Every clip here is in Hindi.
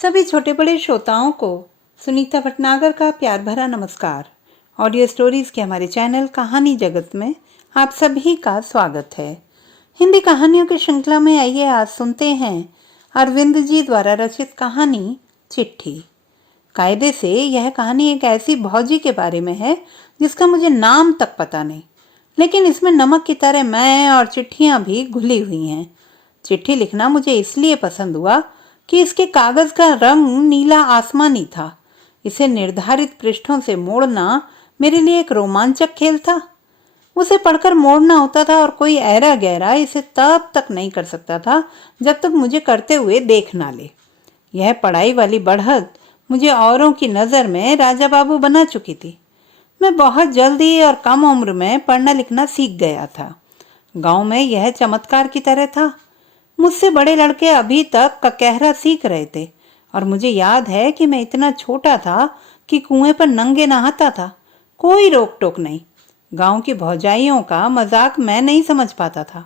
सभी छोटे बड़े श्रोताओं को सुनीता भटनागर का प्यार भरा नमस्कार। ऑडियो स्टोरीज के हमारे चैनल कहानी जगत में आप सभी का स्वागत है। हिंदी कहानियों की श्रृंखला में आइए आज सुनते हैं अरविंद जी द्वारा रचित कहानी चिट्ठी। कायदे से यह कहानी एक ऐसी भौजी के बारे में है जिसका मुझे नाम तक पता नहीं, लेकिन इसमें नमक की तरह मैं और चिट्ठियां भी घुली हुई हैं। चिट्ठी लिखना मुझे इसलिए पसंद हुआ कि इसके कागज का रंग नीला आसमानी था। इसे निर्धारित पृष्ठों से मोड़ना मेरे लिए एक रोमांचक खेल था। उसे पढ़कर मोड़ना होता था और कोई ऐरा गहरा इसे तब तक नहीं कर सकता था जब तक मुझे करते हुए देख ना ले। यह पढ़ाई वाली बढ़त मुझे औरों की नज़र में राजा बाबू बना चुकी थी। मैं बहुत जल्दी और कम उम्र में पढ़ना लिखना सीख गया था। गांव में यह चमत्कार की तरह था। मुझसे बड़े लड़के अभी तक ककहरा सीख रहे थे और मुझे याद है कि मैं इतना छोटा था कि कुएं पर नंगे नहाता था। कोई रोक टोक नहीं। गांव की भौजाइयों का मजाक मैं नहीं समझ पाता था।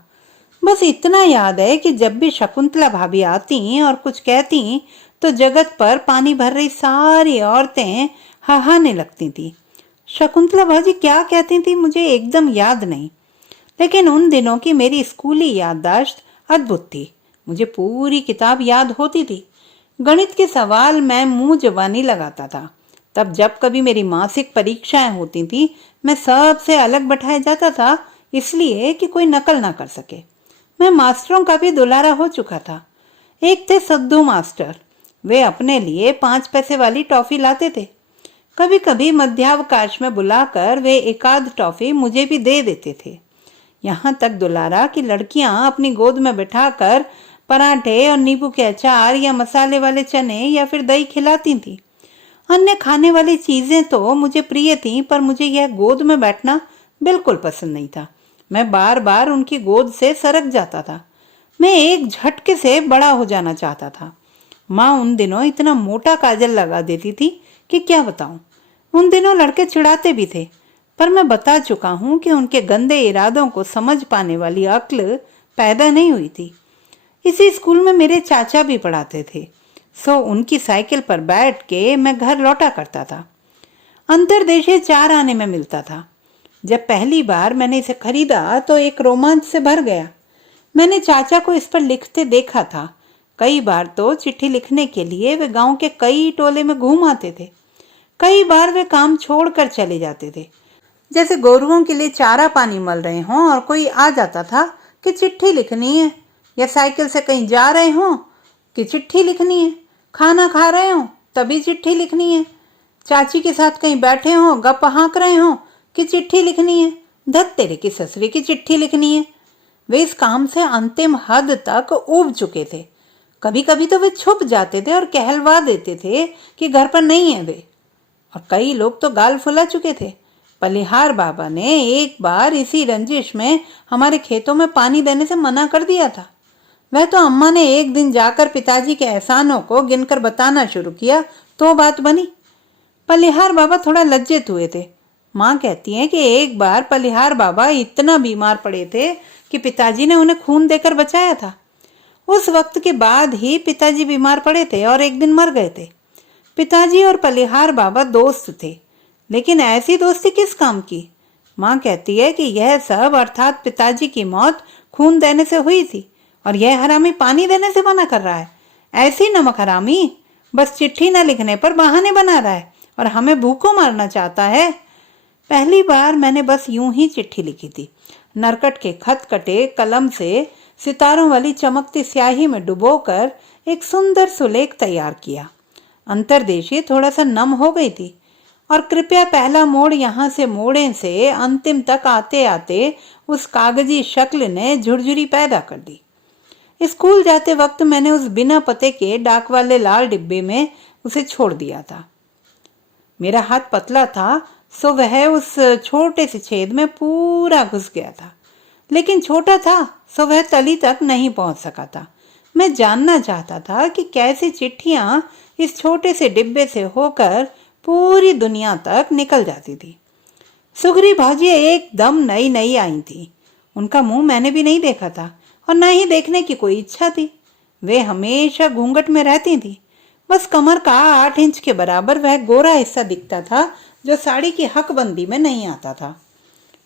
बस इतना याद है कि जब भी शकुंतला भाभी आती और कुछ कहती तो जगत पर पानी भर रही सारी औरतें हाहाने लगती थी। शकुंतला भाभी क्या कहती थी मुझे एकदम याद नहीं, लेकिन उन दिनों की मेरी स्कूली याददाश्त अद्भुत थी। मुझे पूरी किताब याद होती थी। गणित के सवाल मैं मुंह जबानी लगाता था। तब जब कभी मेरी मासिक परीक्षाएं होती थी मैं सबसे अलग बैठाया जाता था, इसलिए कि कोई नकल ना कर सके। मैं मास्टरों का भी दुलारा हो चुका था। एक थे सद्दू मास्टर। वे अपने लिए 5 पैसे वाली टॉफी लाते थे। कभी कभी मध्यावकाश में बुलाकर वे एकाध टॉफी मुझे भी दे देते थे। यहाँ तक दुलारा कि लड़कियां अपनी गोद में बिठाकर पराठे और नींबू के अचार या मसाले वाले चने या फिर दही खिलाती थी। अन्य खाने वाली चीजें तो मुझे प्रिय थीं, पर मुझे यह गोद में बैठना बिल्कुल पसंद नहीं था। मैं बार बार उनकी गोद से सरक जाता था। मैं एक झटके से बड़ा हो जाना चाहता था। माँ उन दिनों इतना मोटा काजल लगा देती थी कि क्या बताऊं। उन दिनों लड़के चिढ़ाते भी थे, पर मैं बता चुका हूं कि उनके गंदे इरादों को समझ पाने वाली अक्ल पैदा नहीं हुई थी। इसी स्कूल में मेरे चाचा भी पढ़ाते थे, सो उनकी साइकिल पर बैठ के मैं घर लौटा करता था। अंतरदेशीय 4 आने में मिलता था। जब पहली बार मैंने इसे खरीदा तो एक रोमांच से भर गया। मैंने चाचा को इस पर लिखते देखा था। कई बार तो चिट्ठी लिखने के लिए वे गांव के कई टोले में घूम आते थे। कई बार वे काम छोड़कर चले जाते थे, जैसे गोरुओं के लिए चारा पानी मल रहे हों और कोई आ जाता था कि चिट्ठी लिखनी है, या साइकिल से कहीं जा रहे हों कि चिट्ठी लिखनी है, खाना खा रहे हों तभी चिट्ठी लिखनी है, चाची के साथ कहीं बैठे हों गप हाँक रहे हों कि चिट्ठी लिखनी है, धत तेरे की ससुरी की चिट्ठी लिखनी है। वे इस काम से अंतिम हद तक ऊब चुके थे। कभी कभी तो वे छुप जाते थे और कहलवा देते थे कि घर पर नहीं है वे। और कई लोग तो गाल फुला चुके थे। पलिहार बाबा ने एक बार इसी रंजिश में हमारे खेतों में पानी देने से मना कर दिया था। वह तो अम्मा ने एक दिन जाकर पिताजी के एहसानों को गिनकर बताना शुरू किया तो बात बनी। पलिहार बाबा थोड़ा लज्जित हुए थे। माँ कहती है कि एक बार पलिहार बाबा इतना बीमार पड़े थे कि पिताजी ने उन्हें खून देकर बचाया था। उस वक्त के बाद ही पिताजी बीमार पड़े थे और एक दिन मर गए थे। पिताजी और पलिहार बाबा दोस्त थे, लेकिन ऐसी दोस्ती किस काम की। माँ कहती है कि यह सब अर्थात पिताजी की मौत खून देने से हुई थी और यह हरामी पानी देने से मना कर रहा है। ऐसी नमक हरामी बस चिट्ठी न लिखने पर बहाने बना रहा है और हमें भूखों मारना चाहता है। पहली बार मैंने बस यूं ही चिट्ठी लिखी थी। नरकट के खत कटे कलम से सितारों वाली चमकती स्याही में डुबोकर एक सुंदर सुलेख तैयार किया। अंतरदेशी थोड़ा सा नम हो गई थी और कृपया पहला मोड़ यहाँ से मोड़े से अंतिम तक आते आते उस कागजी शक्ल ने झुरझुरी पैदा कर दी। स्कूल जाते वक्त मैंने उस बिना पते के डाक वाले लाल डिब्बे में उसे छोड़ दिया था। मेरा हाथ पतला था, सो वह उस छोटे से छेद में पूरा घुस गया था, लेकिन छोटा था सो वह तली तक नहीं पहुंच सका था। मैं जानना चाहता था कि कैसे चिट्ठियां इस छोटे से डिब्बे से होकर पूरी दुनिया तक निकल जाती थी। सुगरी भाजी एकदम नई नई आई थी। उनका मुंह मैंने भी नहीं देखा था और न ही देखने की कोई इच्छा थी। वे हमेशा घूंघट में रहती थी, बस कमर का 8 इंच के बराबर वह गोरा हिस्सा दिखता था जो साड़ी की हकबंदी में नहीं आता था।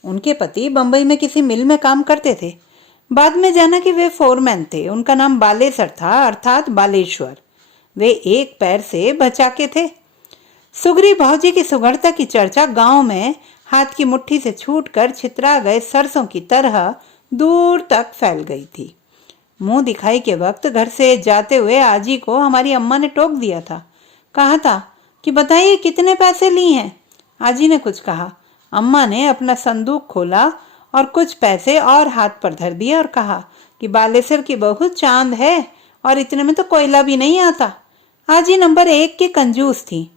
उनके पति बंबई में किसी मिल में काम करते थे। बाद में जाना कि वे फोरमैन थे। उनका नाम बालेसर था, अर्थात बालेश्वर। वे एक पैर से बचाके थे। सुगरी भौजी की सुघड़ता की चर्चा गांव में हाथ की मुट्ठी से छूटकर छितरा गए सरसों की तरह दूर तक फैल गई थी। मुंह दिखाई के वक्त घर से जाते हुए आजी को हमारी अम्मा ने टोक दिया था। कहा था कि बताइए कितने पैसे ली हैं। आजी ने कुछ कहा। अम्मा ने अपना संदूक खोला और कुछ पैसे और हाथ पर धर दिए और कहा कि बालेसर की बहू चांद है और इतने में तो कोयला भी नहीं आता। आजी नंबर 1 की कंजूस थी।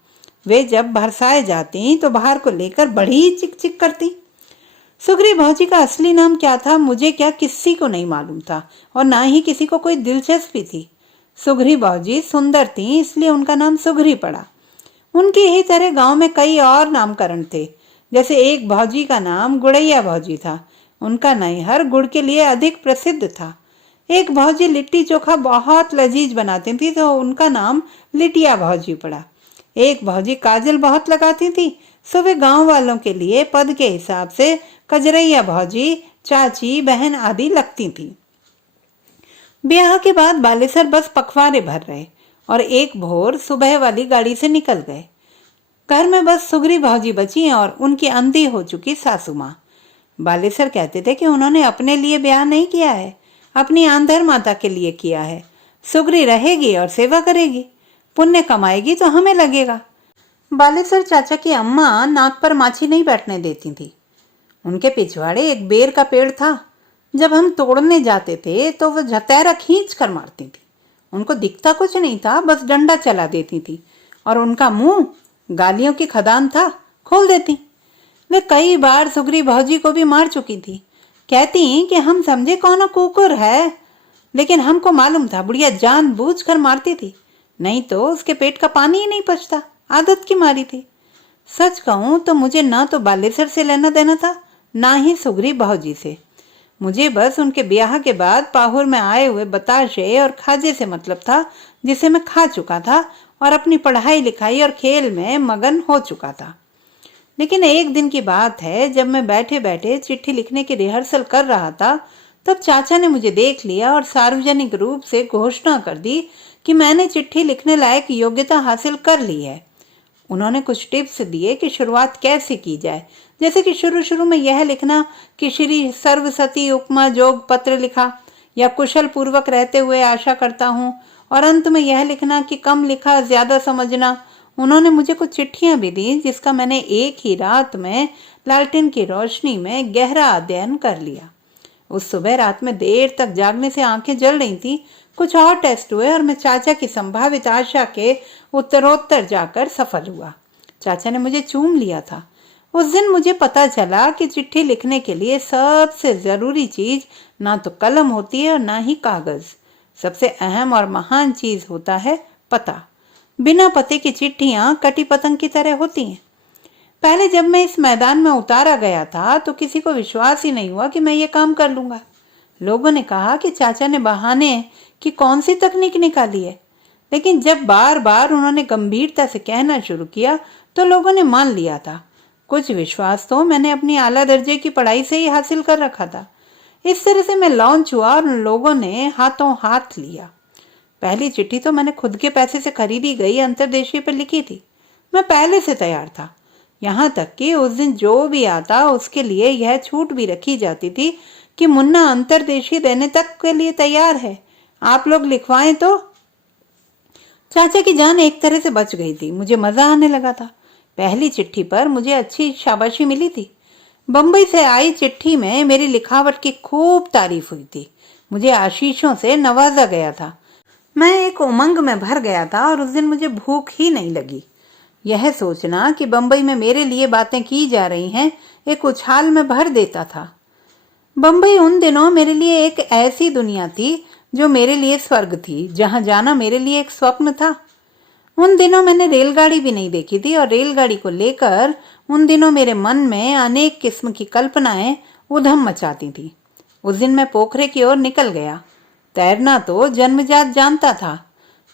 वे जब भरसाए जाती तो बाहर को लेकर बड़ी चिक चिक करती। सुगरी भौजी का असली नाम क्या था मुझे क्या किसी को नहीं मालूम था और ना ही किसी को कोई दिलचस्पी थी। सुगरी भौजी सुंदर थी इसलिए उनका नाम सुगरी पड़ा। उनकी ही तरह गांव में कई और नामकरण थे। जैसे एक भौजी का नाम गुड़ैया भौजी था। उनका नैहर गुड़ के लिए अधिक प्रसिद्ध था। एक भौजी लिट्टी चोखा बहुत लजीज बनाती थी तो उनका नाम लिटिया भौजी पड़ा। एक भौजी काजल बहुत लगाती थी सो वे गांव वालों के लिए पद के हिसाब से कजरैया भौजी, चाची, बहन आदि लगती थी। ब्याह के बाद बालेसर बस पखवाड़े भर रहे और एक भोर सुबह वाली गाड़ी से निकल गए। घर में बस सुगरी भौजी बची और उनकी अंधी हो चुकी सासू माँ। बालेसर कहते थे कि उन्होंने अपने लिए ब्याह नहीं किया है, अपनी आंधर माता के लिए किया है। सुगरी रहेगी और सेवा करेगी, पुण्य कमाएगी तो हमें लगेगा। बालेसर चाचा की अम्मा नाक पर माछी नहीं बैठने देती थी। उनके पिछवाड़े एक बेर का पेड़ था। जब हम तोड़ने जाते थे तो वह झतैरा खींच कर मारती थी। उनको दिखता कुछ नहीं था, बस डंडा चला देती थी और उनका मुंह गालियों की खदान था, खोल देती। वे कई बार सुगरी भौजी को भी मार चुकी थी। कहती कि हम समझे कौन कुकुर है, लेकिन हमको मालूम था बुढ़िया जानबूझकर मारती थी, नहीं तो उसके पेट का पानी ही नहीं पचता, आदत की मारी थी। सच कहूं तो मुझे ना तो बालेसर से लेना देना था ना ही सुगरी भौजी से। मुझे बस उनके ब्याह के बाद पाहुर में आए हुए बताशे और खाजे से मतलब था, जिसे मैं खा चुका था और अपनी पढ़ाई लिखाई और खेल में मगन हो चुका था। लेकिन एक दिन की बात है, जब मैं बैठे बैठे चिट्ठी लिखने की रिहर्सल कर रहा था तब चाचा ने मुझे देख लिया और सार्वजनिक रूप से घोषणा कर दी कि मैंने चिट्ठी लिखने लायक योग्यता हासिल कर ली है। उन्होंने कुछ टिप्स दिए कि शुरुआत कैसे की जाए, जैसे कि शुरू में यह लिखना कि श्री सर्वसती उपमा जोग पत्र लिखा या कुशल पूर्वक रहते हुए आशा करता हूँ, और अंत में यह लिखना कि कम लिखा ज्यादा समझना। उन्होंने मुझे कुछ चिट्ठियां भी दी जिसका मैंने एक ही रात में लालटेन की रोशनी में गहरा अध्ययन कर लिया। उस सुबह रात में देर तक जागने से आंखें जल रही थी। कुछ और टेस्ट हुए और मैं चाचा की संभावित आशा के उत्तरोत्तर जाकर सफल हुआ। चाचा ने मुझे चूम लिया था। उस दिन मुझे पता चला कि चिट्ठी लिखने के लिए सबसे जरूरी चीज ना तो कलम होती है और ना ही कागज। सबसे अहम और महान चीज होता है पता। बिना पते की चिट्ठियां कटी पतंग की तरह होती हैं। पहले जब मैं इस मैदान में उतारा गया था तो किसी को विश्वास ही नहीं हुआ कि मैं ये काम कर लूंगा। लोगों ने कहा कि चाचा ने बहाने की कौन सी तकनीक निकाली है, लेकिन जब बार बार उन्होंने गंभीरता से कहना शुरू किया तो लोगों ने मान लिया था। कुछ विश्वास तो मैंने अपनी आला दर्जे की पढ़ाई से ही हासिल कर रखा था। इस तरह से मैं लॉन्च हुआ और लोगों ने हाथों हाथ लिया। पहली चिट्ठी तो मैंने खुद के पैसे से खरीदी गई अंतर्देशीय पर लिखी थी। मैं पहले से तैयार था, यहाँ तक कि उस दिन जो भी आता उसके लिए यह छूट भी रखी जाती थी कि मुन्ना अंतर्देशीय देने तक के लिए तैयार है, आप लोग लिखवाएं तो। चाचा की जान एक तरह से बच गई थी। मुझे मजा आने लगा था। पहली चिट्ठी पर मुझे अच्छी शाबाशी मिली थी। बंबई से आई चिट्ठी में मेरी लिखावट की खूब तारीफ हुई थी। मुझे आशीषों से नवाजा गया था। मैं एक उमंग में भर गया था और उस दिन मुझे भूख ही नहीं लगी। यह सोचना कि बंबई में मेरे लिए बातें की जा रही हैं एक उछाल में भर देता था। बंबई उन दिनों मेरे लिए एक ऐसी दुनिया थी जो मेरे लिए स्वर्ग थी, जहां जाना मेरे लिए एक स्वप्न था। उन दिनों मैंने रेलगाड़ी भी नहीं देखी थी और रेलगाड़ी को लेकर उन दिनों मेरे मन में अनेक किस्म की कल्पनाएं उधम मचाती थी। उस दिन मैं पोखरे की ओर निकल गया। तैरना तो जन्मजात जानता था।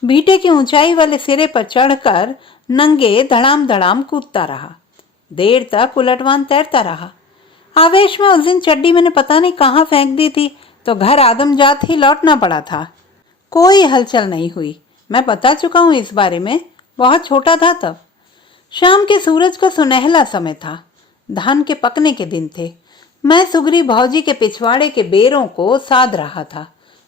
भीटे की ऊंचाई वाले सिरे पर चढ़कर नंगे धड़ाम धड़ाम कूदता रहा। देर तक उलटवान तैरता रहा। आवेश में उस दिन चड्डी मैंने पता नहीं कहाँ फेंक दी थी, तो घर आदमजात ही लौटना पड़ा था। कोई हलचल नहीं हुई। मैं बता चुका हूँ इस बारे में, बहुत छोटा था तब। शाम के सूरज का सुनहला समय था। धान के पकने के दिन थे। मैं सुगरी भौजी के पिछवाड़े के बेरों को साध रहा था।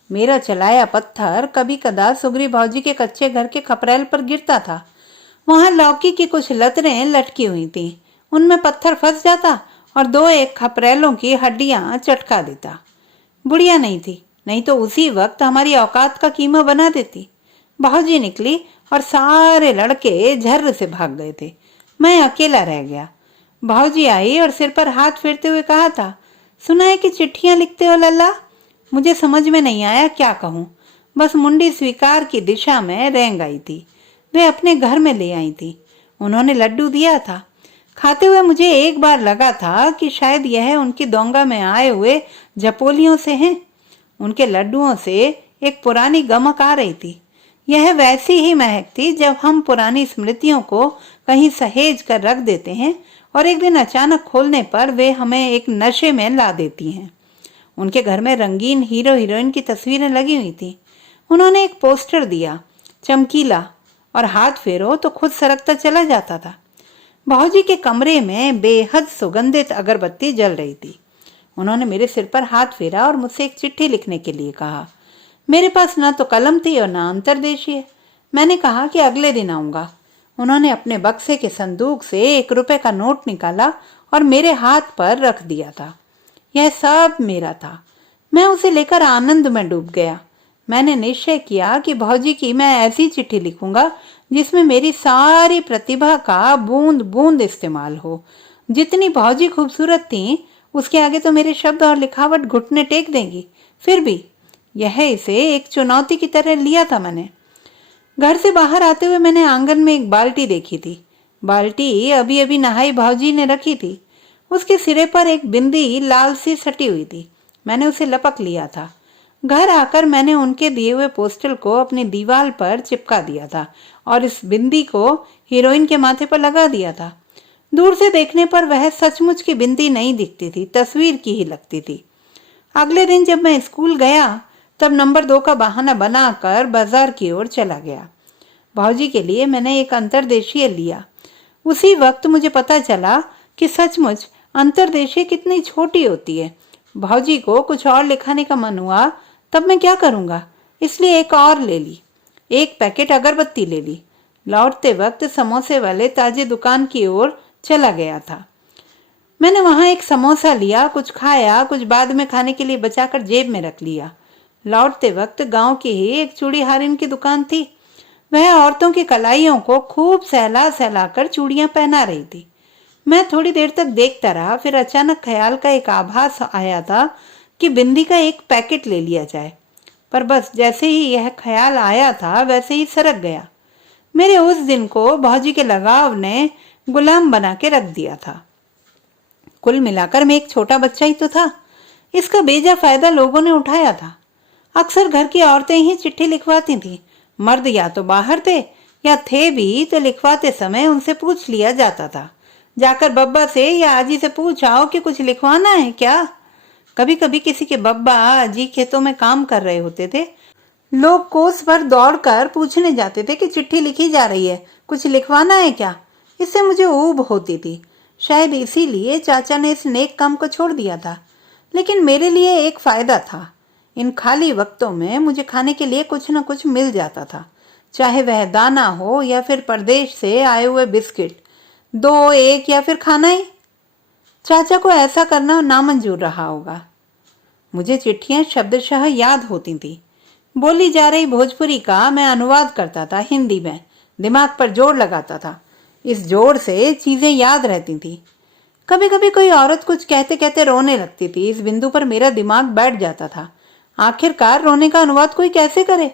मेरा चलाया पत्थर कभी कदा सुगरी भौजी के कच्चे घर के खपरेल पर गिरता था। वहां लौकी की कुछ लतरें लटकी हुई थीं। उनमें पत्थर फंस जाता और दो एक खपरेलों की हड्डियां चटका देता। बुढ़िया नहीं थी, नहीं तो उसी वक्त हमारी औकात का कीमा बना देती। भौजी निकली और सारे लड़के झर्र से भाग गए थे। मैं अकेला रह गया। भौजी आई और सिर पर हाथ फेरते हुए कहा था, सुना है कि चिट्ठियां लिखते हो लल्ला? मुझे समझ में नहीं आया क्या कहूँ। बस मुंडी स्वीकार की दिशा में रेंग आई थी। वे अपने घर में ले आई थी। उन्होंने लड्डू दिया था। खाते हुए मुझे एक बार लगा था कि शायद यह उनकी दोंगा में आए हुए जपोलियों से हैं। उनके लड्डुओं से एक पुरानी गमक आ रही थी। यह वैसी ही महक थी जब हम पुरानी स्मृतियों को कहीं सहेज कर रख देते हैं और एक दिन अचानक खोलने पर वे हमें एक नशे में ला देती हैं। उनके घर में रंगीन हीरो हीरोइन की तस्वीरें लगी हुई थी। उन्होंने एक पोस्टर दिया, चमकीला, और हाथ फेरो तो खुद सरकता चला जाता था। भौजी के कमरे में बेहद सुगंधित अगरबत्ती जल रही थी। उन्होंने मेरे सिर पर हाथ फेरा और मुझसे एक चिट्ठी लिखने के लिए कहा। मेरे पास न तो कलम थी और न अंतर्देशीय। मैंने कहा कि अगले दिन आऊंगा। उन्होंने अपने बक्से के संदूक से 1 रुपए का नोट निकाला और मेरे हाथ पर रख दिया था। यह सब मेरा था। मैं उसे लेकर आनंद में डूब गया। मैंने निश्चय किया कि भौजी की मैं ऐसी चिट्ठी लिखूंगा जिसमें मेरी सारी प्रतिभा का बूंद बूंद इस्तेमाल हो। जितनी भौजी खूबसूरत थी, उसके आगे तो मेरे शब्द और लिखावट घुटने टेक देंगी। फिर भी यह इसे एक चुनौती की तरह लिया था मैंने। घर से बाहर आते हुए मैंने आंगन में एक बाल्टी देखी थी। बाल्टी अभी अभी नहाई भौजी ने रखी थी। उसके सिरे पर एक बिंदी लाल सी सटी हुई थी। मैंने उसे लपक लिया था। घर आकर मैंने उनके दिए हुए पोस्टर को अपनी दीवार पर चिपका दिया था और इस बिंदी को हीरोइन के माथे पर लगा दिया था। दूर से देखने पर वह सचमुच की बिंदी नहीं दिखती थी, तस्वीर की ही लगती थी। अगले दिन जब मैं स्कूल गया तब नंबर 2 का बहाना बनाकर बाजार की ओर चला गया। भौजी के लिए मैंने एक अंतर्देशीय लिया। उसी वक्त मुझे पता चला कि सचमुच अंतर्देशीय कितनी छोटी होती है। भौजी को कुछ और लिखाने का मन हुआ, तब मैं क्या करूंगा, इसलिए एक और ले ली। 1 पैकेट अगरबत्ती ले ली। लौटते वक्त समोसे वाले ताजे दुकान की ओर चला गया था। मैंने वहां एक समोसा लिया, कुछ खाया, कुछ बाद में खाने के लिए बचाकर जेब में रख लिया। लौटते वक्त गांव की ही एक चूड़ीहारिन की दुकान थी। वह औरतों की कलाइयों को खूब सहला सहला कर चूड़ियां पहना रही थी। मैं थोड़ी देर तक देखता रहा, फिर अचानक ख्याल का एक आभास आया था कि बिंदी का 1 पैकेट ले लिया जाए। पर बस जैसे ही यह ख्याल आया था वैसे ही सरक गया। मेरे उस दिन को भौजी के लगाव ने गुलाम बना के रख दिया था। कुल मिलाकर मैं एक छोटा बच्चा ही तो था। इसका बेजा फायदा लोगों ने उठाया था। अक्सर घर की औरतें ही चिट्ठी लिखवाती थीं। मर्द या तो बाहर थे या थे भी तो लिखवाते समय उनसे पूछ लिया जाता था। जाकर बब्बा से या आजी से पूछ आओ कि कुछ लिखवाना है क्या। कभी कभी किसी के बब्बा आजी खेतों में काम कर रहे होते थे। लोग कोस पर दौड़कर पूछने जाते थे कि चिट्ठी लिखी जा रही है, कुछ लिखवाना है क्या। इससे मुझे ऊब होती थी। शायद इसीलिए चाचा ने इस नेक काम को छोड़ दिया था। लेकिन मेरे लिए एक फायदा था। इन खाली वक्तों में मुझे खाने के लिए कुछ न कुछ मिल जाता था, चाहे वह दाना हो या फिर परदेश से आए हुए बिस्किट। 2, 1 या फिर खाना ही। चाचा को ऐसा करना नामंजूर रहा होगा। मुझे चिट्ठियां शब्दशः याद होती थी। बोली जा रही भोजपुरी का मैं अनुवाद करता था हिंदी में, दिमाग पर जोर लगाता था। इस जोर से चीजें याद रहती थी। कभी कभी कोई औरत कुछ कहते कहते रोने लगती थी। इस बिंदु पर मेरा दिमाग बैठ जाता था। आखिरकार रोने का अनुवाद कोई कैसे करे।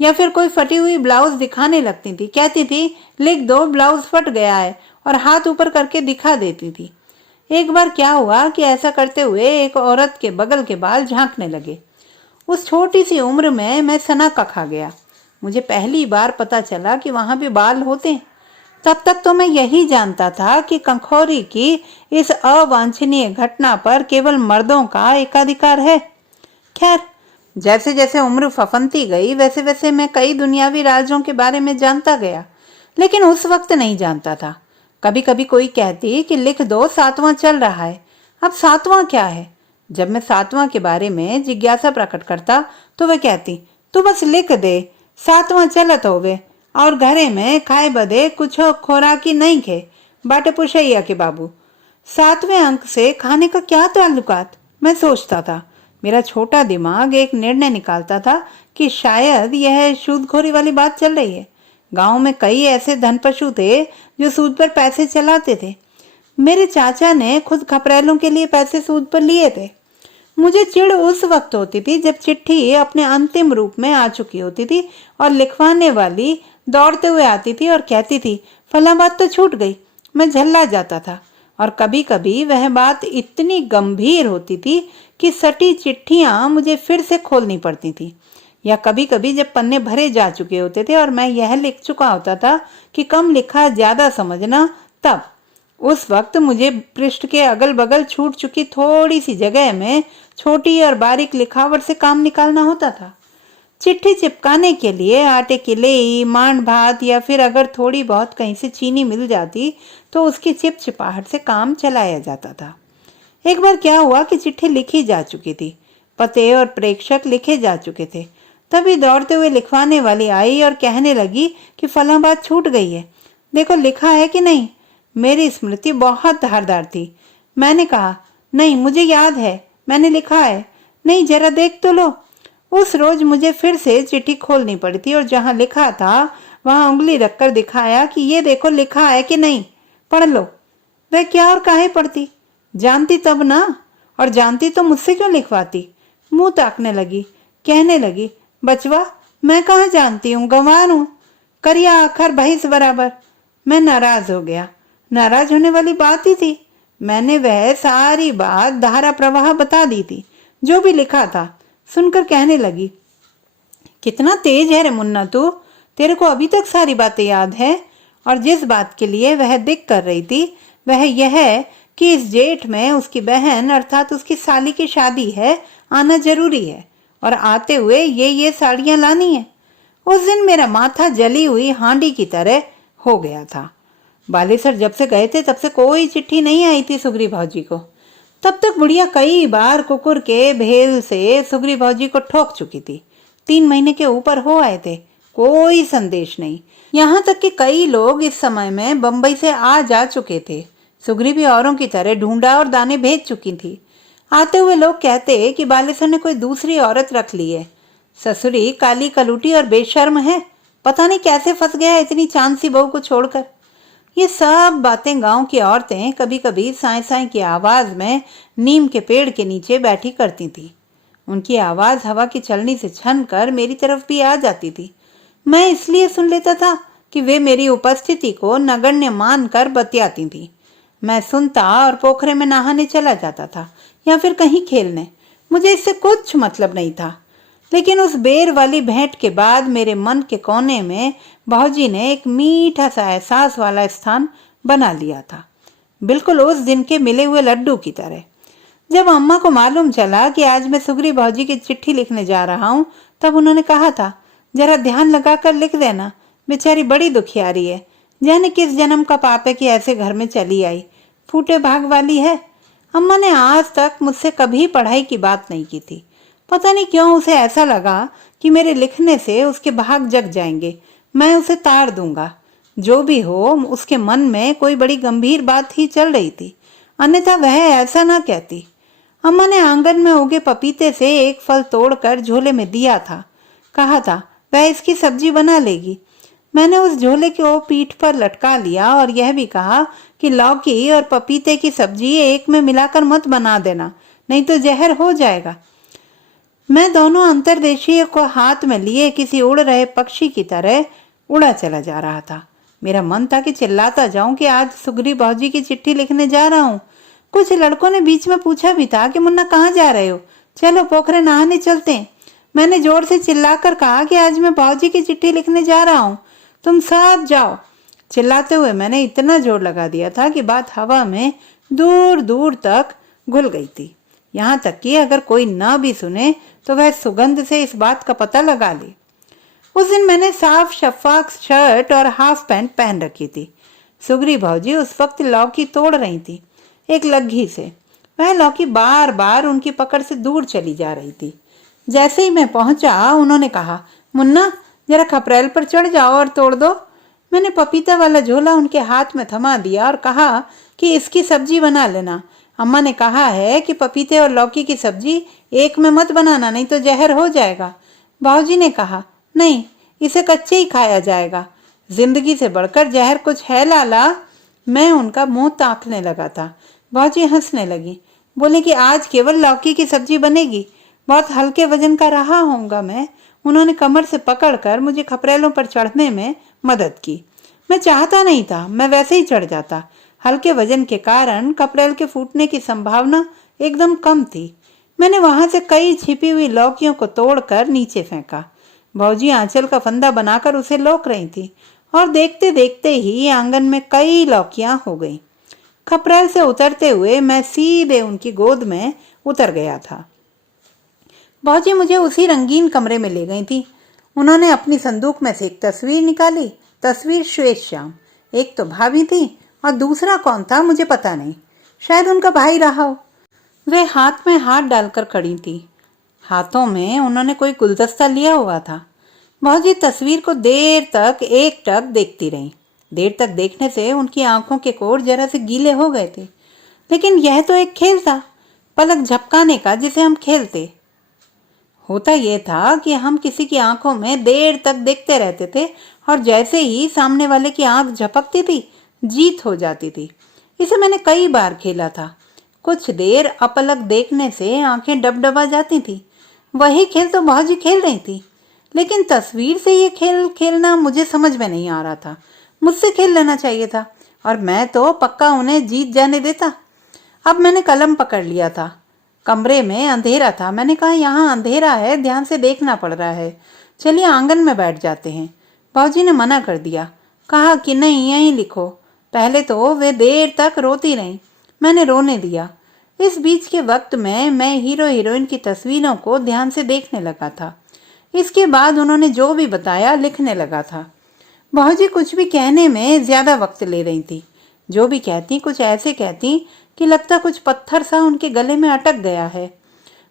या फिर कोई फटी हुई ब्लाउज दिखाने लगती थी, कहती थी लिख दो ब्लाउज फट गया है, और हाथ ऊपर करके दिखा देती थी। एक बार क्या हुआ कि ऐसा करते हुए एक औरत के बगल के बाल झांकने लगे। उस छोटी सी उम्र में मैं सना का खा गया। मुझे पहली बार पता चला कि वहां भी बाल होते हैं। तब तक तो मैं यही जानता था कि कंखौरी की इस अवांछनीय घटना पर केवल मर्दों का एकाधिकार है। खैर, जैसे जैसे उम्र फफनती गई वैसे वैसे मैं कई दुनियावी राजों के बारे में जानता गया, लेकिन उस वक्त नहीं जानता था। कभी कभी कोई कहती कि लिख दो, 7वां चल रहा है। अब 7वां क्या है? जब मैं 7वां के बारे में जिज्ञासा प्रकट करता तो वह कहती, तू बस लिख दे, 7वां चलत होवे और घरे में खाए बदे कुछ खोराकी नहीं खे, बाटे पुछैया के बाबू। 7वें अंक से खाने का क्या ताल्लुकात? मैं सोचता था। मेरा छोटा दिमाग एक निर्णय निकालता था कि शायद यह सूदखोरी वाली बात चल रही है। गांव में कई ऐसे धनपशु थे जो सूद पर पैसे चलाते थे। मेरे चाचा ने खुद खपरेलों के लिए पैसे सूद पर लिए थे। मुझे चिढ़ उस वक्त होती थी जब चिट्ठी अपने अंतिम रूप में आ चुकी होती थी और लिखवाने वाली दौड़ते हुए आती थी और कहती थी, फला बात तो छूट गई। मैं झल्ला जाता था और कभी कभी वह बात इतनी गंभीर होती थी कि सटी चिट्ठियां मुझे फिर से खोलनी पड़ती थी। या कभी कभी जब पन्ने भरे जा चुके होते थे और मैं यह लिख चुका होता था कि कम लिखा ज्यादा समझना, तब उस वक्त मुझे पृष्ठ के अगल बगल छूट चुकी थोड़ी सी जगह में छोटी और बारीक लिखावट से काम निकालना होता था। चिट्ठी चिपकाने के लिए आटे की लेई, मांड भात या फिर अगर थोड़ी बहुत कहीं से चीनी मिल जाती तो उसकी चिपचिपाहट से काम चलाया जाता था। एक बार क्या हुआ कि चिट्ठी लिखी जा चुकी थी, पते और प्रेषक लिखे जा चुके थे। तभी दौड़ते हुए लिखवाने वाली आई और कहने लगी कि फला बात छूट गई है, देखो लिखा है कि नहीं। मेरी स्मृति बहुत धारदार थी। मैंने कहा, नहीं मुझे याद है, मैंने लिखा है। नहीं, जरा देख तो लो। उस रोज मुझे फिर से चिट्ठी खोलनी पड़ी थी और जहां लिखा था वहां उंगली रखकर दिखाया कि ये देखो लिखा है कि नहीं, पढ़ लो। वह क्या और काहे पढ़ती, जानती तब ना, और जानती तो मुझसे क्यों लिखवाती। मुंह ताकने लगी, कहने लगी, बचवा मैं कहाँ जानती हूँ, गंवार हूँ, करिया आखर भैंस बराबर। मैं नाराज हो गया। नाराज होने वाली बात ही थी। मैंने वह सारी बात धारा प्रवाह बता दी थी, जो भी लिखा था। सुनकर कहने लगी, कितना तेज है रे मुन्ना तू, तेरे को अभी तक सारी बातें याद है। और जिस बात के लिए वह दिक कर रही थी वह यह कि इस जेठ में उसकी बहन अर्थात उसकी साली की शादी है, आना जरूरी है और आते हुए ये साड़ियां लानी है। उस दिन मेरा माथा जली हुई हांडी की तरह हो गया था। बालेसर जब से गए थे तब से कोई चिट्ठी नहीं आई थी सुग्री भौजी को। तब तक बुढ़िया कई बार कुकुर के भेल से सुग्री भौजी को ठोक चुकी थी। 3 महीने के ऊपर हो आए थे, कोई संदेश नहीं। यहाँ तक कि कई लोग इस समय में बंबई से आ जा चुके थे। सुग्री भी औरों की तरह ढूंढा और दाने भेज चुकी थी। आते हुए लोग कहते कि बालेसर ने कोई दूसरी औरत रख ली है। ससुरी काली कलूटी और बेशर्म है, पता नहीं कैसे फंस गया इतनी चांद सी बहू को छोड़कर। ये सब बातें गांव की औरतें कभी कभी साए साए की आवाज में नीम के पेड़ के नीचे बैठी करती थी। उनकी आवाज हवा की चलनी से छन कर मेरी तरफ भी आ जाती थी। मैं इसलिए सुन लेता था कि वे मेरी उपस्थिति को नगण्य मान कर बतियाती थी। मैं सुनता और पोखरे में नहाने चला जाता था या फिर कहीं खेलने। मुझे इससे कुछ मतलब नहीं था। लेकिन उस बेर वाली भेंट के बाद मेरे मन के कोने में भौजी ने एक मीठा सा एहसास वाला स्थान बना लिया था, बिल्कुल उस दिन के मिले हुए लड्डू की तरह। जब अम्मा को मालूम चला कि आज मैं सुग्री भौजी की चिट्ठी लिखने जा रहा हूँ, तब उन्होंने कहा था, जरा ध्यान लगाकर लिख देना, बेचारी बड़ी दुखियारी है, जाने किस जन्म का पाप है कि ऐसे घर में चली आई, फूटे भाग वाली है। अम्मा ने आज तक मुझसे कभी पढ़ाई की बात नहीं की थी। पता नहीं क्यों उसे ऐसा लगा कि मेरे लिखने से उसके भाग जग जाएंगे, मैं उसे ताड़ दूंगा। जो भी हो, उसके मन में कोई बड़ी गंभीर बात ही चल रही थी, अन्यथा वह ऐसा ना कहती। अम्मा ने आंगन में उगे पपीते से एक फल तोड़कर झोले में दिया था। कहा था वह इसकी सब्जी बना लेगी। मैंने उस झोले को पीठ पर लटका लिया और यह भी कहा कि लौकी और पपीते की सब्जी एक में मिलाकर मत बना देना, नहीं तो जहर हो जाएगा। मैं दोनों अंतर्देशीय को हाथ में लिए किसी उड़ रहे पक्षी की तरह उड़ा चला जा रहा था। मेरा मन था कि चिल्लाता जाऊं कि आज सुग्री भौजी की चिट्ठी लिखने जा रहा हूं। कुछ लड़कों ने बीच में पूछा भी था कि मुन्ना कहाँ जा रहे हो, चलो पोखरे नहाने चलते हैं। मैंने जोर से चिल्लाकर कहा कि आज मैं बाबूजी की चिट्ठी लिखने जा रहा हूँ, तुम सब जाओ। चिल्लाते हुए मैंने इतना जोर लगा दिया था कि बात हवा में दूर दूर तक घुल गई थी। यहाँ तक कि अगर कोई ना भी सुने तो वह सुगंध से इस बात का पता लगा ले। उस दिन मैंने साफ शफाफ शर्ट और हाफ पैंट पहन रखी थी। सुगरी भाजी उस वक्त लौकी तोड़ रही थी, एक लग्घी से। वह लौकी बार बार उनकी पकड़ से दूर चली जा रही थी। जैसे ही मैं पहुंचा, उन्होंने कहा, मुन्ना जरा खपरेल पर चढ़ जाओ और तोड़ दो। मैंने पपीता वाला झोला उनके हाथ में थमा दिया और कहा कि इसकी सब्जी बना लेना। अम्मा ने कहा है कि पपीते और लौकी की सब्जी एक में मत बनाना, नहीं तो जहर हो जाएगा। बाबूजी ने कहा, नहीं, इसे कच्चे ही खाया जाएगा। जिंदगी से बढ़कर जहर कुछ है लाला। मैं उनका मुंह ताकने लगा था। बाबूजी हंसने लगी, बोले कि आज केवल लौकी की सब्जी बनेगी, बहुत हल्के वजन का रहा होऊंगा मैं। उन्होंने कमर से पकड़कर मुझे खपरेलों पर चढ़ने में मदद की। मैं चाहता नहीं था, मैं वैसे ही चढ़ जाता। हल्के वजन के कारण खपरेल के फूटने की संभावना एकदम कम थी। मैंने वहां से कई छिपी हुई लौकियों को तोड़कर नीचे फेंका। भौजी आंचल का फंदा बनाकर उसे लौक रही थी और देखते देखते ही आंगन में कई लौकियां हो गई। खपरेल से उतरते हुए मैं सीधे उनकी गोद में उतर गया था। भौजी मुझे उसी रंगीन कमरे में ले गई थी। उन्होंने अपनी संदूक में से एक तस्वीर निकाली। तस्वीर श्वेत श्याम। एक तो भाभी थी और दूसरा कौन था मुझे पता नहीं, शायद उनका भाई रहा हो। वे हाथ में हाथ डालकर खड़ी थी। हाथों में उन्होंने कोई गुलदस्ता लिया हुआ था। भौजी तस्वीर को देर तक एक टक देखती रही। देर तक देखने से उनकी आंखों के कोर जरा से गीले हो गए थे। लेकिन यह तो एक खेल था, पलक झपकाने का, जिसे हम खेलते। होता यह था कि हम किसी की आंखों में देर तक देखते रहते थे और जैसे ही सामने वाले की आंख झपकती थी, जीत हो जाती थी। इसे मैंने कई बार खेला था। कुछ देर अपलक देखने से आंखें डबडबा जाती थी। वही खेल तो भौजी खेल रही थी, लेकिन तस्वीर से ये खेल खेलना मुझे समझ में नहीं आ रहा था। मुझसे खेल लेना चाहिए था और मैं तो पक्का उन्हें जीत जाने देता। अब मैंने कलम पकड़ लिया था। कमरे में अंधेरा था। मैंने कहा, यहाँ अंधेरा है, ध्यान से देखना पड़ रहा है, चलिए आंगन में बैठ जाते हैं। बाबूजी ने मना कर दिया, कहा कि नहीं, यहीं लिखो। पहले तो वे देर तक रोती रहीं। मैंने रोने दिया। इस बीच के वक्त में मैं हीरो हीरोइन की तस्वीरों को ध्यान से देखने लगा था। इसके बाद उन्होंने जो भी बताया लिखने लगा था। बाबूजी कुछ भी कहने में ज्यादा वक्त ले रही थी। जो भी कहती कुछ ऐसे कहती कि लगता कुछ पत्थर सा उनके गले में अटक गया है।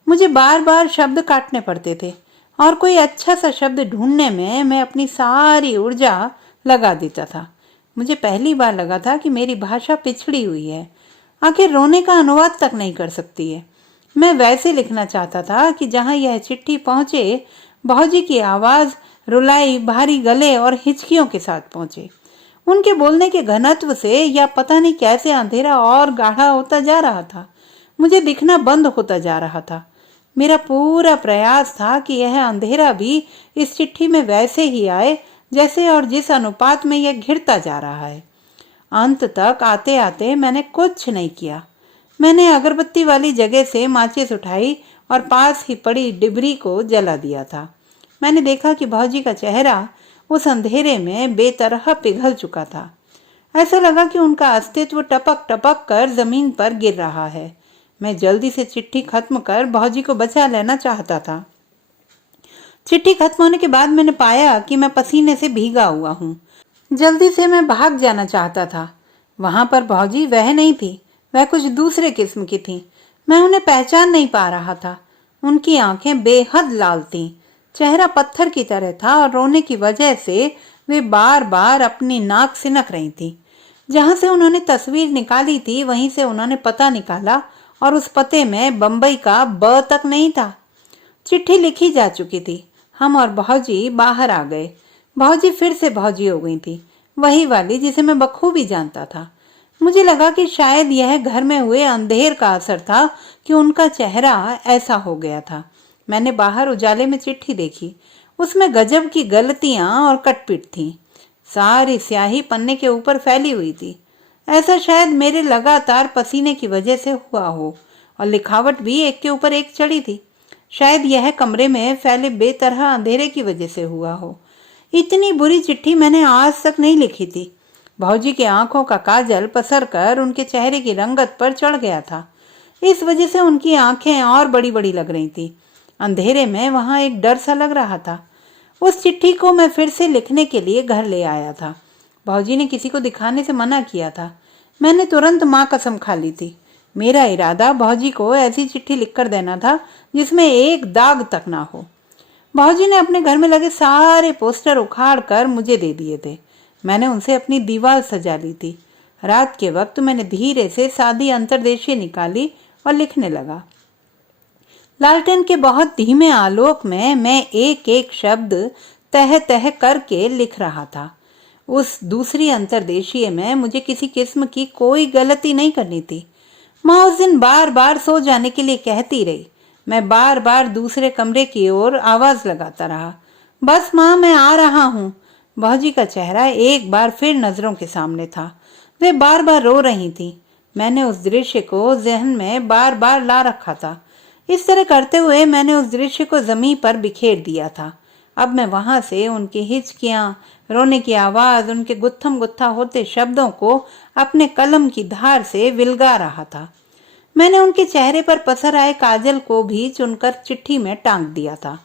मुझे बार बार शब्द काटने पड़ते थे और कोई अच्छा सा शब्द ढूंढने में मैं अपनी सारी ऊर्जा लगा देता था। मुझे पहली बार लगा था कि मेरी भाषा पिछड़ी हुई है, आखिर रोने का अनुवाद तक नहीं कर सकती है। मैं वैसे लिखना चाहता था कि जहां यह चिट्ठी पहुंचे, बाबूजी की आवाज रुलाई भारी गले और हिचकियों के साथ पहुंचे। उनके बोलने के घनत्व से या पता नहीं कैसे अंधेरा और गाढ़ा होता जा रहा था। मुझे दिखना बंद होता जा रहा था। मेरा पूरा प्रयास था कि यह अंधेरा भी इस चिट्ठी में वैसे ही आए जैसे और जिस अनुपात में यह घिरता जा रहा है। अंत तक आते आते मैंने कुछ नहीं किया। मैंने अगरबत्ती वाली जगह से माचिस उठाई और पास ही पड़ी डिबरी को जला दिया था। मैंने देखा कि भौजी का चेहरा उस अंधेरे में बेतरह पिघल चुका था। ऐसा लगा कि उनका अस्तित्व टपक टपक कर जमीन पर गिर रहा है। मैं जल्दी से चिट्ठी खत्म कर भौजी को बचा लेना चाहता था। चिट्ठी खत्म होने के बाद मैंने पाया कि मैं पसीने से भीगा हुआ हूँ। जल्दी से मैं भाग जाना चाहता था। वहां पर भौजी वह नहीं थी, वह कुछ दूसरे किस्म की थी। मैं उन्हें पहचान नहीं पा रहा था। उनकी आंखें बेहद लाल थीं, चेहरा पत्थर की तरह था और रोने की वजह से वे बार बार अपनी नाक सिनक रही थी। जहां से उन्होंने तस्वीर निकाली थी वहीं से उन्होंने पता निकाला और उस पते में बंबई का ब तक नहीं था। चिट्ठी लिखी जा चुकी थी। हम और भौजी बाहर आ गए। भौजी फिर से भौजी हो गई थी, वही वाली जिसे मैं बखूबी जानता था। मुझे लगा कि शायद यह घर में हुए अंधेर का असर था कि उनका चेहरा ऐसा हो गया था। मैंने बाहर उजाले में चिट्ठी देखी। उसमें गजब की गलतियां और कटपिट थी। सारी स्याही पन्ने के ऊपर फैली हुई थी। ऐसा शायद मेरे लगातार पसीने की वजह से हुआ हो और लिखावट भी एक के ऊपर एक चढ़ी थी। शायद यह कमरे में फैले बेतरह अंधेरे की वजह से हुआ हो। इतनी बुरी चिट्ठी मैंने आज तक नहीं लिखी थी। भौजी की आंखों का काजल पसर कर उनके चेहरे की रंगत पर चढ़ गया था। इस वजह से उनकी आंखें और बड़ी बड़ी लग रही थी। अंधेरे में वहां एक डर सा लग रहा था। उस चिट्ठी को मैं फिर से लिखने के लिए घर ले आया था। भौजी ने किसी को दिखाने से मना किया था। मैंने तुरंत माँ कसम खा ली थी। मेरा इरादा भौजी को ऐसी चिट्ठी लिखकर देना था जिसमें एक दाग तक ना हो। भौजी ने अपने घर में लगे सारे पोस्टर उखाड़ कर मुझे दे दिए थे। मैंने उनसे अपनी दीवार सजा ली थी। रात के वक्त मैंने धीरे से सादी अंतर्देशीय निकाली और लिखने लगा। लालटेन के बहुत धीमे आलोक में मैं एक एक शब्द तह तह करके लिख रहा था। उस दूसरी अंतर्देशीय में मुझे किसी किस्म की कोई गलती नहीं करनी थी। माँ उस दिन बार बार सो जाने के लिए कहती रही। मैं बार बार दूसरे कमरे की ओर आवाज लगाता रहा, बस माँ मैं आ रहा हूँ। भौजी का चेहरा एक बार फिर नजरों के सामने था। वे बार बार रो रही थी। मैंने उस दृश्य को जहन में बार बार ला रखा था। इस तरह करते हुए मैंने उस दृश्य को जमीन पर बिखेर दिया था। अब मैं वहां से उनकी हिचकियां, रोने की आवाज, उनके गुत्थम गुत्था होते शब्दों को अपने कलम की धार से विलगा रहा था। मैंने उनके चेहरे पर पसर आए काजल को भी चुनकर चिट्ठी में टांग दिया था।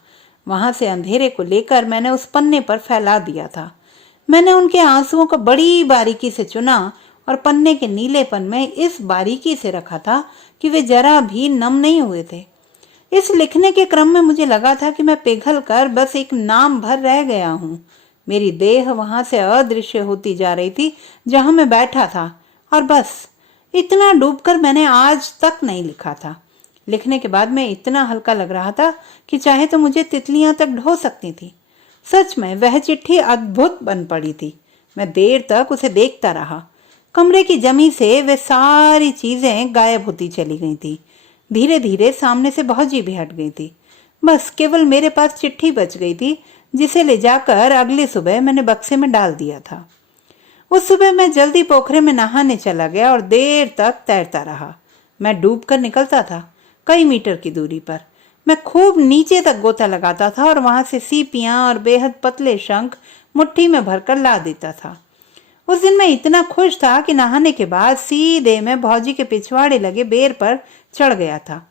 वहां से अंधेरे को लेकर मैंने उस पन्ने पर फैला दिया था। मैंने उनके आंसुओं को बड़ी बारीकी से चुना और पन्ने के नीलेपन में इस बारीकी से रखा था कि वे जरा भी नम नहीं हुए थे। इस लिखने के क्रम में मुझे लगा था कि मैं पिघल कर बस एक नाम भर रह गया हूँ। मेरी देह वहां से अदृश्य होती जा रही थी जहां मैं बैठा था, और बस इतना डूबकर मैंने आज तक नहीं लिखा था। लिखने के बाद मैं इतना हल्का लग रहा था कि चाहे तो मुझे तितलियां तक ढो सकती थी। सच में वह चिट्ठी अद्भुत बन पड़ी थी। मैं देर तक उसे देखता रहा। कमरे की जमी से वे सारी चीजें गायब होती चली गई थी। धीरे धीरे सामने से भौजी भी हट गई थी। बस केवल मेरे पास चिट्ठी बच गई थी, जिसे ले जाकर अगली सुबह मैंने बक्से में डाल दिया था। उस सुबह मैं जल्दी पोखरे में नहाने चला गया और देर तक तैरता रहा। मैं डूब कर निकलता था। कई मीटर की दूरी पर मैं खूब नीचे तक गोता लगाता था और वहां से सीपियां और बेहद पतले शंख मुट्ठी में भरकर ला देता था। उस दिन मैं इतना खुश था कि नहाने के बाद सीधे मैं भौजी के पिछवाड़े लगे बेर पर चढ़ गया था।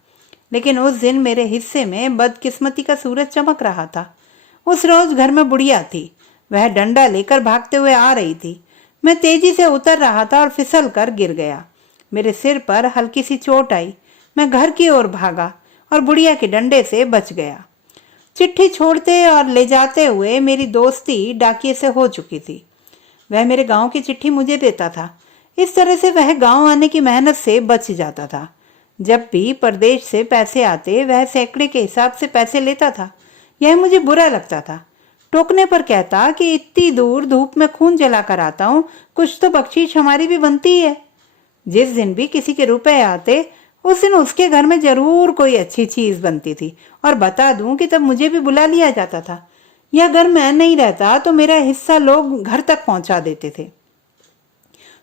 लेकिन उस दिन मेरे हिस्से में बदकिस्मती का सूरज चमक रहा था। उस रोज घर में बुढ़िया थी। वह डंडा लेकर भागते हुए आ रही थी। मैं तेजी से उतर रहा था और फिसल कर गिर गया। मेरे सिर पर हल्की सी चोट आई। मैं घर की ओर भागा और बुढ़िया के डंडे से बच गया। चिट्ठी छोड़ते और ले जाते हुए मेरी दोस्ती डाकिये से हो चुकी थी। वह मेरे गांव की चिट्ठी मुझे देता था। इस तरह से वह गांव आने की मेहनत से बच जाता था। जब भी परदेश से पैसे आते वह सैकड़े के हिसाब से पैसे लेता था। यह मुझे बुरा लगता था। टोकने पर कहता कि इतनी दूर धूप में खून जलाकर आता हूँ, कुछ तो बख्शीश हमारी भी बनती है। जिस दिन भी किसी के रुपए आते उस दिन उसके घर में जरूर कोई अच्छी चीज बनती थी, और बता दूं कि तब मुझे भी बुला लिया जाता था। या अगर मैं नहीं रहता तो मेरा हिस्सा लोग घर तक पहुंचा देते थे।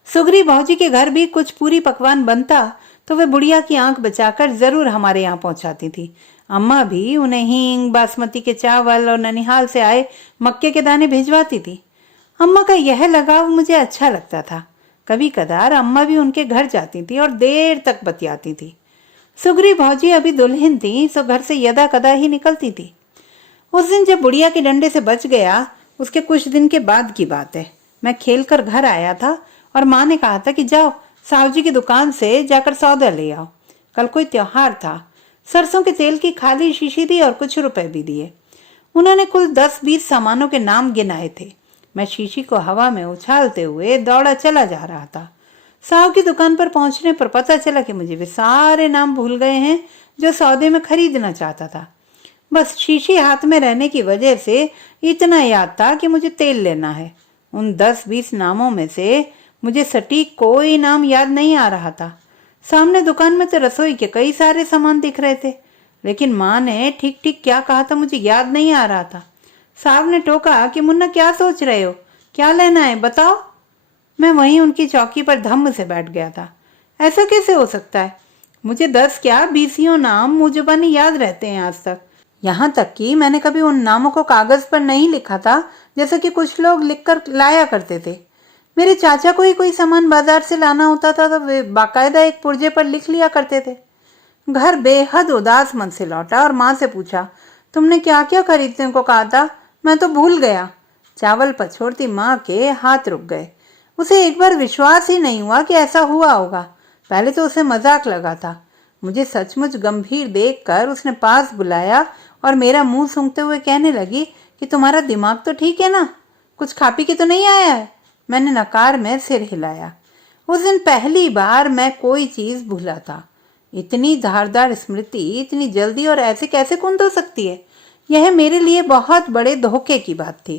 सुगरी भौजी के घर भी कुछ पूरी पकवान बनता तो वे बुढ़िया की आंख बचाकर जरूर हमारे यहाँ पहुंचाती थी। अम्मा भी उन्हें हींग, बासमती के चावल और ननिहाल से आए मक्के के दाने भिजवाती थी। अम्मा का यह लगाव मुझे अच्छा लगता था। कभी कदार अम्मा भी उनके घर जाती थी और देर तक बतियाती थी। सुगरी भौजी अभी दुल्हन थी, सो घर से यदा कदा ही निकलती थी। उस दिन जब बुढ़िया के डंडे से बच गया, उसके कुछ दिन के बाद की बात है। मैं खेलकर घर आया था और माँ ने कहा था कि जाओ साहू जी की दुकान से जाकर सौदा ले आओ। कल कोई त्योहार था। सरसों के तेल की खाली शीशी दी और कुछ रुपए भी दिए। उन्होंने कुल 10-20 सामानों के नाम गिनाए थे। मैं शीशी को हवा में उछालते हुए दौड़ा चला जा रहा था। साहू की दुकान पर पहुंचने पर पता चला कि मुझे वे सारे नाम भूल गए हैं जो सौदे में खरीदना चाहता था। बस शीशी हाथ में रहने की वजह से इतना याद था कि मुझे तेल लेना है। उन 10-20 नामों में से मुझे सटीक कोई नाम याद नहीं आ रहा था। सामने दुकान में तो रसोई के कई सारे सामान दिख रहे थे, लेकिन माँ ने ठीक ठीक क्या कहा था मुझे याद नहीं आ रहा था। साहब ने टोका कि मुन्ना क्या सोच रहे हो, क्या लेना है बताओ। मैं वहीं उनकी चौकी पर धम्म से बैठ गया था। ऐसा कैसे हो सकता है? मुझे 10 क्या 20 नाम मुंह जुबानी याद रहते हैं आज तक। यहाँ तक कि मैंने कभी उन नामों को कागज पर नहीं लिखा था जैसे कि कुछ लोग लिखकर लाया करते थे। मेरे चाचा को ही कोई सामान बाजार से लाना होता था तो वे बाकायदा एक पुर्जे पर लिख लिया करते थे। घर बेहद उदास मन से लौटा और माँ से पूछा, तुमने क्या क्या खरीदने को कहा था? मैं तो भूल गया। चावल पछोड़ती माँ के हाथ रुक गए। उसे एक बार विश्वास ही नहीं हुआ कि ऐसा हुआ होगा। पहले तो उसे मजाक लगा था। मुझे सचमुच गंभीर देखकर उसने पास बुलाया और मेरा मुंह सूंघते हुए कहने लगी कि तुम्हारा दिमाग तो ठीक है ना, कुछ खा पी के तो नहीं आया है? मैंने नकार में सिर हिलाया। उस दिन पहली बार मैं कोई चीज भूला था। इतनी धारदार स्मृति इतनी जल्दी और ऐसे कैसे कुंद हो सकती है? यह मेरे लिए बहुत बड़े धोखे की बात थी।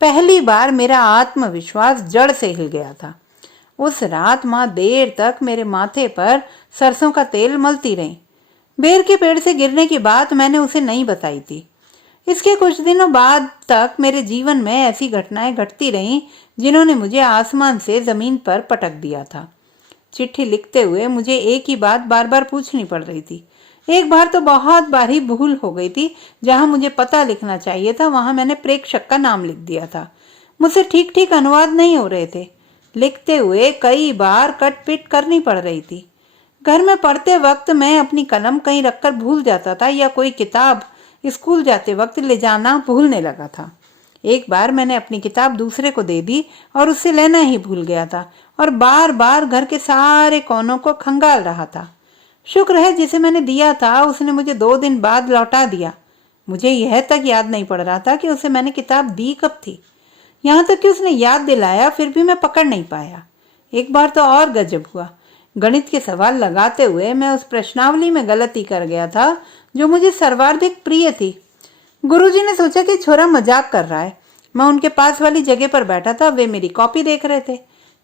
पहली बार मेरा आत्मविश्वास जड़ से हिल गया था। उस रात माँ देर तक मेरे माथे पर सरसों का तेल मलती रही। बेर के पेड़ से गिरने की बात मैंने उसे नहीं बताई थी। इसके कुछ दिनों बाद तक मेरे जीवन में ऐसी घटनाएं घटती रहीं जिन्होंने मुझे आसमान से जमीन पर पटक दिया था। चिट्ठी लिखते हुए मुझे एक ही बात बार बार पूछनी पड़ रही थी। एक बार तो बहुत बार ही भूल हो गई थी। जहां मुझे पता लिखना चाहिए था वहां मैंने प्रेषक का नाम लिख दिया था। मुझसे ठीक ठीक अनुवाद नहीं हो रहे थे। लिखते हुए कई बार कट पिट करनी पड़ रही थी। घर में पढ़ते वक्त मैं अपनी कलम कहीं रखकर भूल जाता था या कोई किताब स्कूल जाते वक्त ले जाना भूलने लगा था। एक बार मैंने अपनी किताब दूसरे को दे दी और उससे लेना ही भूल गया था और बार बार घर के सारे कोनों को खंगाल रहा था। शुक्र है जिसे मैंने दिया था उसने मुझे 2 दिन बाद लौटा दिया। मुझे यह तक याद नहीं पड़ रहा था कि उसे मैंने किताब दी कब थी। यहाँ तक कि उसने याद दिलाया फिर भी मैं पकड़ नहीं पाया। एक बार तो और गजब हुआ। गणित के सवाल लगाते हुए मैं उस प्रश्नावली में गलती कर गया था जो मुझे सर्वाधिक प्रिय थी। गुरुजी ने सोचा कि छोरा मजाक कर रहा है। मैं उनके पास वाली जगह पर बैठा था। वे मेरी कॉपी देख रहे थे।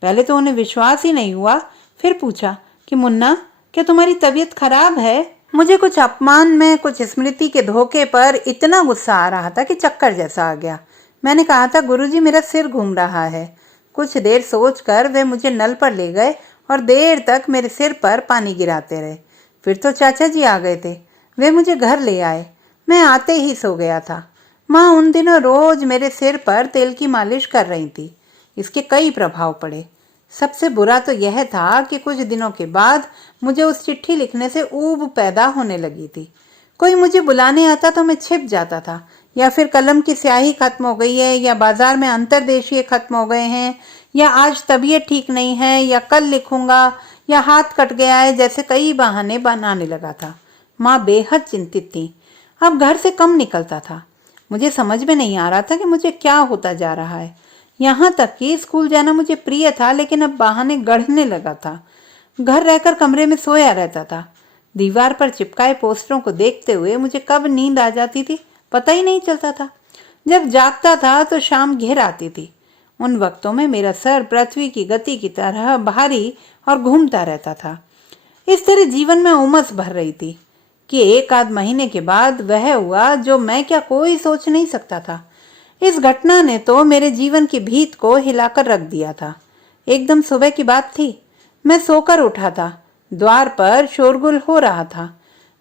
पहले तो उन्हें विश्वास ही नहीं हुआ। फिर पूछा कि मुन्ना, क्या तुम्हारी तबीयत खराब है? मुझे कुछ अपमान में कुछ स्मृति के धोखे पर इतना गुस्सा आ रहा था कि चक्कर जैसा आ गया। मैंने कहा था, गुरुजी मेरा सिर घूम रहा है। कुछ देर सोचकर वे मुझे नल पर ले गए और देर तक मेरे सिर पर पानी गिराते रहे। फिर तो चाचा जी आ गए थे। वे मुझे घर ले आए। मैं आते ही सो गया था। माँ उन दिनों रोज मेरे सिर पर तेल की मालिश कर रही थी। इसके कई प्रभाव पड़े। सबसे बुरा तो यह था कि कुछ दिनों के बाद मुझे उस चिट्ठी लिखने से ऊब पैदा होने लगी थी। कोई मुझे बुलाने आता तो मैं छिप जाता था, या फिर कलम की स्याही खत्म हो गई है, या बाजार में अंतरदेशीय खत्म हो गए हैं, या आज तबीयत ठीक नहीं है, या कल लिखूंगा, या हाथ कट गया है, जैसे कई बहाने बनाने लगा था। माँ बेहद चिंतित थी। अब घर से कम निकलता था। मुझे समझ में नहीं आ रहा था कि मुझे क्या होता जा रहा है। यहाँ तक कि स्कूल जाना मुझे प्रिय था, लेकिन अब बहाने गढ़ने लगा था। घर रहकर कमरे में सोया रहता था। दीवार पर चिपकाए पोस्टरों को देखते हुए मुझे कब नींद आ जाती थी पता ही नहीं चलता था। जब जागता था तो शाम घेर आती थी। उन वक्तों में मेरा सर पृथ्वी की गति की तरह भारी और घूमता रहता था। इस तरह जीवन में उमस भर रही थी कि एक आध महीने के बाद वह हुआ जो मैं क्या कोई सोच नहीं सकता था। इस घटना ने तो मेरे जीवन की भीत को हिलाकर रख दिया था। एकदम सुबह की बात थी। मैं सोकर उठा था। द्वार पर शोरगुल हो रहा था।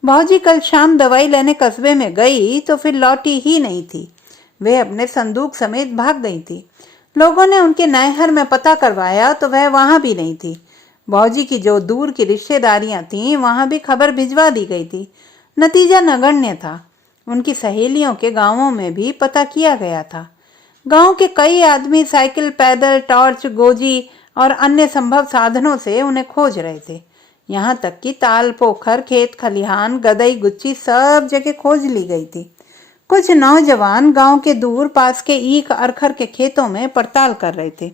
भौजी कल शाम दवाई लेने कस्बे में गई तो फिर लौटी ही नहीं थी। वे अपने संदूक समेत भाग गई थी। लोगों ने उनके नैहर में पता करवाया तो वह वहां भी नहीं थी। भौजी की जो दूर की रिश्तेदारियां थीं वहां भी खबर भिजवा दी गई थी। नतीजा नगण्य था। उनकी सहेलियों के गांवों में भी पता किया गया था। गांव के कई आदमी साइकिल, पैदल, टॉर्च, गोजी और अन्य संभव साधनों से उन्हें खोज रहे थे। यहाँ तक कि ताल, पोखर, खेत खलिहान, गदई, गुच्ची सब जगह खोज ली गई थी। कुछ नौजवान गांव के दूर पास के ईख अरखर के खेतों में पड़ताल कर रहे थे,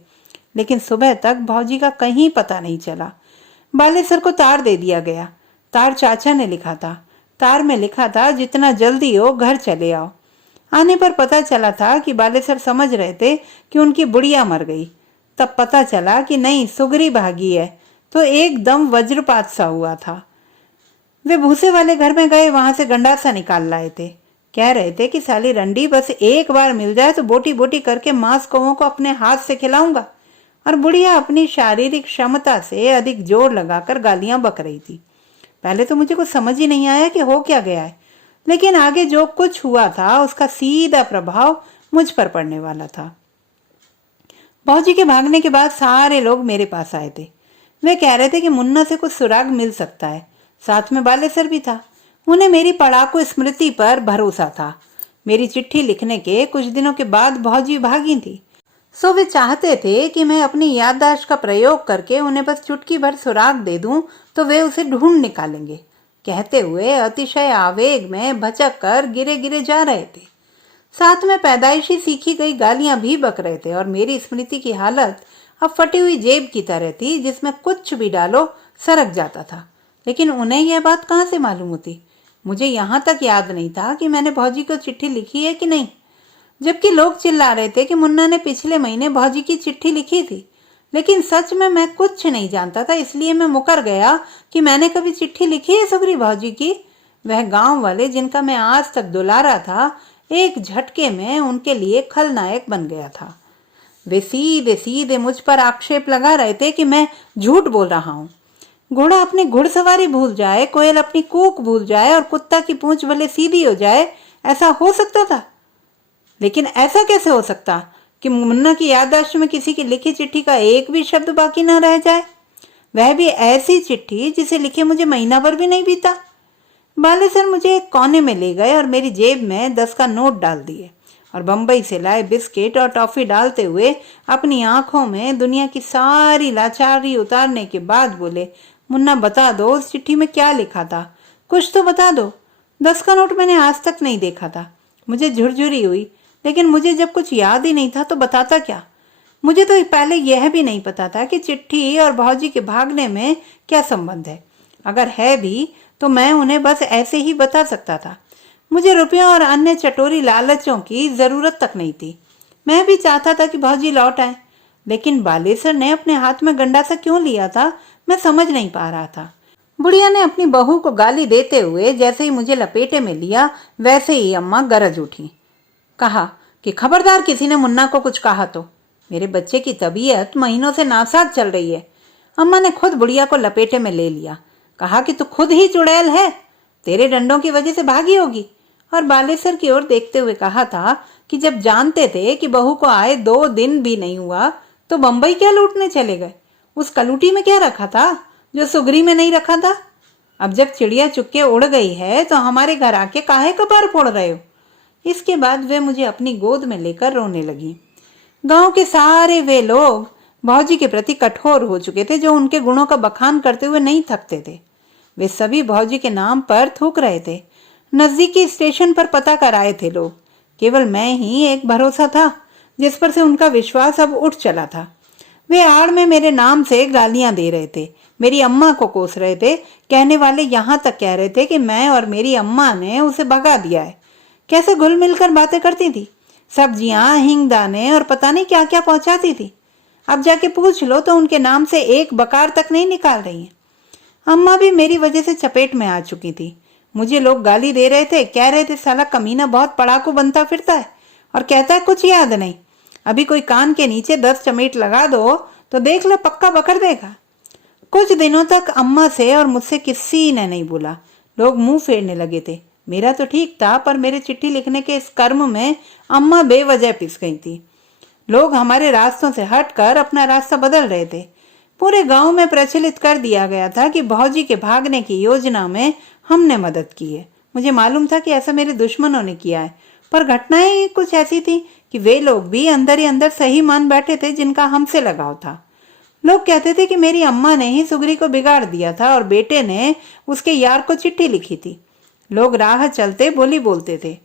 लेकिन सुबह तक भौजी का कहीं पता नहीं चला। बालेसर को तार दे दिया गया। तार चाचा ने लिखा था। तार में लिखा था, जितना जल्दी हो घर चले आओ। आने पर पता चला था कि बालेसर समझ रहे थे कि उनकी बुढ़िया मर गई। तब पता चला कि नहीं, सुगरी भागी है। तो एकदम वज्रपात सा हुआ था। वे भूसे वाले घर में गए। वहां से गंडासा निकाल लाए थे। कह रहे थे कि साली रंडी बस एक बार मिल जाए तो बोटी बोटी करके मांस कौवों को अपने हाथ से खिलाऊंगा। और बुढ़िया अपनी शारीरिक क्षमता से अधिक जोर लगाकर गालियां बक रही थी। पहले तो मुझे कुछ समझ ही नहीं आया कि हो क्या गया है, लेकिन आगे जो कुछ हुआ था उसका सीधा प्रभाव मुझ पर पड़ने वाला था। भौजी के भागने के बाद सारे लोग मेरे पास आए थे। वे कह रहे थे कि मुन्ना से कुछ सुराग मिल सकता है। साथ में बालेसर भी था। उन्हें मेरी पड़ाकू स्मृति पर भरोसा था। मेरी चिट्ठी लिखने के कुछ दिनों के बाद भौजी भागी थी, सो वे चाहते थे कि मैं अपनी याददाश्त का प्रयोग करके उन्हें बस चुटकी भर सुराग दे दूं तो वे उसे ढूंढ निकालेंगे। कहते हुए अतिशय आवेग में भचक कर गिरे गिरे जा रहे थे। साथ में पैदाइशी सीखी गई गालियां भी बक रहे थे और मेरी स्मृति की हालत अब फटी हुई जेब की तरह थी जिसमें कुछ भी डालो सरक जाता था। लेकिन उन्हें यह बात कहाँ से मालूम होती? मुझे यहाँ तक याद नहीं था कि मैंने भौजी को चिट्ठी लिखी है कि नहीं, जबकि लोग चिल्ला रहे थे कि मुन्ना ने पिछले महीने भौजी की चिट्ठी लिखी थी। लेकिन सच में मैं कुछ नहीं जानता था, इसलिए मैं मुकर गया कि मैंने कभी चिट्ठी लिखी है सुगरी भौजी की। वह गांव वाले जिनका मैं आज तक दुलारा था, एक झटके में उनके लिए खलनायक बन गया था। वे सीधे सीधे मुझ पर आक्षेप लगा रहे थे कि मैं झूठ बोल रहा हूँ। घोड़ा अपनी घुड़सवारी भूल जाए, कोयल अपनी कूक भूल जाए और कुत्ता की पूंछ भले सीधी हो जाए, ऐसा हो सकता था? लेकिन ऐसा कैसे हो सकता कि मुन्ना की याददाश्त में किसी की लिखी चिट्ठी का एक भी शब्द बाकी न रह जाए, वह भी ऐसी चिट्ठी जिसे लिखे मुझे महीना भर भी नहीं बीता। बालेसर मुझे एक कोने में ले गए और मेरी जेब में 10 का नोट डाल दिए और बंबई से लाए बिस्किट और टॉफी डालते हुए अपनी आंखों में दुनिया की सारी लाचारी उतारने के बाद बोले, मुन्ना बता दो उस चिट्ठी में क्या लिखा था, कुछ तो बता दो। 10 का नोट मैंने आज तक नहीं देखा था। मुझे झुरझुरी हुई, लेकिन मुझे जब कुछ याद ही नहीं था तो बताता क्या? मुझे तो पहले यह भी नहीं पता था कि चिट्ठी और भौजी के भागने में क्या संबंध है। अगर है भी तो मैं उन्हें बस ऐसे ही बता सकता था। मुझे रुपयों और अन्य चटोरी लालचों की जरूरत तक नहीं थी। मैं भी चाहता था कि भौजी लौट आए, लेकिन बालेसर ने अपने हाथ में गंडासा क्यों लिया था मैं समझ नहीं पा रहा था। बुढ़िया ने अपनी बहू को गाली देते हुए जैसे ही मुझे लपेटे में लिया, वैसे ही अम्मा गरज उठी। कहा कि खबरदार किसी ने मुन्ना को कुछ कहा तो। मेरे बच्चे की तबीयत महीनों से नासाज चल रही है। अम्मा ने खुद बुढ़िया को लपेटे में ले लिया। कहा कि तू खुद ही चुड़ैल है, तेरे डंडों की वजह से भागी होगी। और बालेसर की ओर देखते हुए कहा था कि जब जानते थे कि बहू को आए 2 दिन भी नहीं हुआ तो बंबई क्या लूटने चले गए? उस कलूटी में क्या रखा था जो सुगरी में नहीं रखा था? अब जब चिड़िया चुपके उड़ गई है तो हमारे घर आके काहे कपार फोड़ रहे हो? इसके बाद वे मुझे अपनी गोद में लेकर रोने लगी। गांव के सारे वे लोग भौजी के प्रति कठोर हो चुके थे, जो उनके गुणों का बखान करते हुए नहीं थकते थे। वे सभी भौजी के नाम पर थूक रहे थे। नजदीकी स्टेशन पर पता कराए थे लोग। केवल मैं ही एक भरोसा था जिस पर से उनका विश्वास अब उठ चला था। वे आड़ में मेरे नाम से गालियां दे रहे थे, मेरी अम्मा को कोस रहे थे। कहने वाले यहाँ तक कह रहे थे कि मैं और मेरी अम्मा ने उसे भगा दिया है। कैसे घुल मिलकर बातें करती थी, सब्जियां, हिंगदाने और पता नहीं क्या क्या पहुंचाती थी। अब जाके पूछ लो तो उनके नाम से एक बकार तक नहीं निकाल रही हैं। अम्मा भी मेरी वजह से चपेट में आ चुकी थी। मुझे लोग गाली दे रहे थे, कह रहे थे साला कमीना बहुत पड़ाकू बनता फिरता है और कहता है कुछ याद नहीं। अभी कोई कान के नीचे 10 चमेट लगा दो तो देख लो पक्का पकड़ देगा। कुछ दिनों तक अम्मा से और मुझसे किसी ने नहीं बोला। लोग मुंह फेरने लगे थे। मेरा तो ठीक था, पर मेरे चिट्ठी लिखने के इस कर्म में अम्मा बेवजह पिस गई थी। लोग हमारे रास्तों से हटकर अपना रास्ता बदल रहे थे। पूरे गांव में प्रचलित कर दिया गया था कि भौजी के भागने की योजना में हमने मदद की है। मुझे मालूम था कि ऐसा मेरे दुश्मनों ने किया है, पर घटनाएं कुछ ऐसी थी कि वे लोग भी अंदर ही अंदर सही मान बैठे थे जिनका हमसे लगाव था। लोग कहते थे कि मेरी अम्मा ने ही सुगरी को बिगाड़ दिया था और बेटे ने उसके यार को चिट्ठी लिखी थी। लोग राह चलते बोली बोलते थे।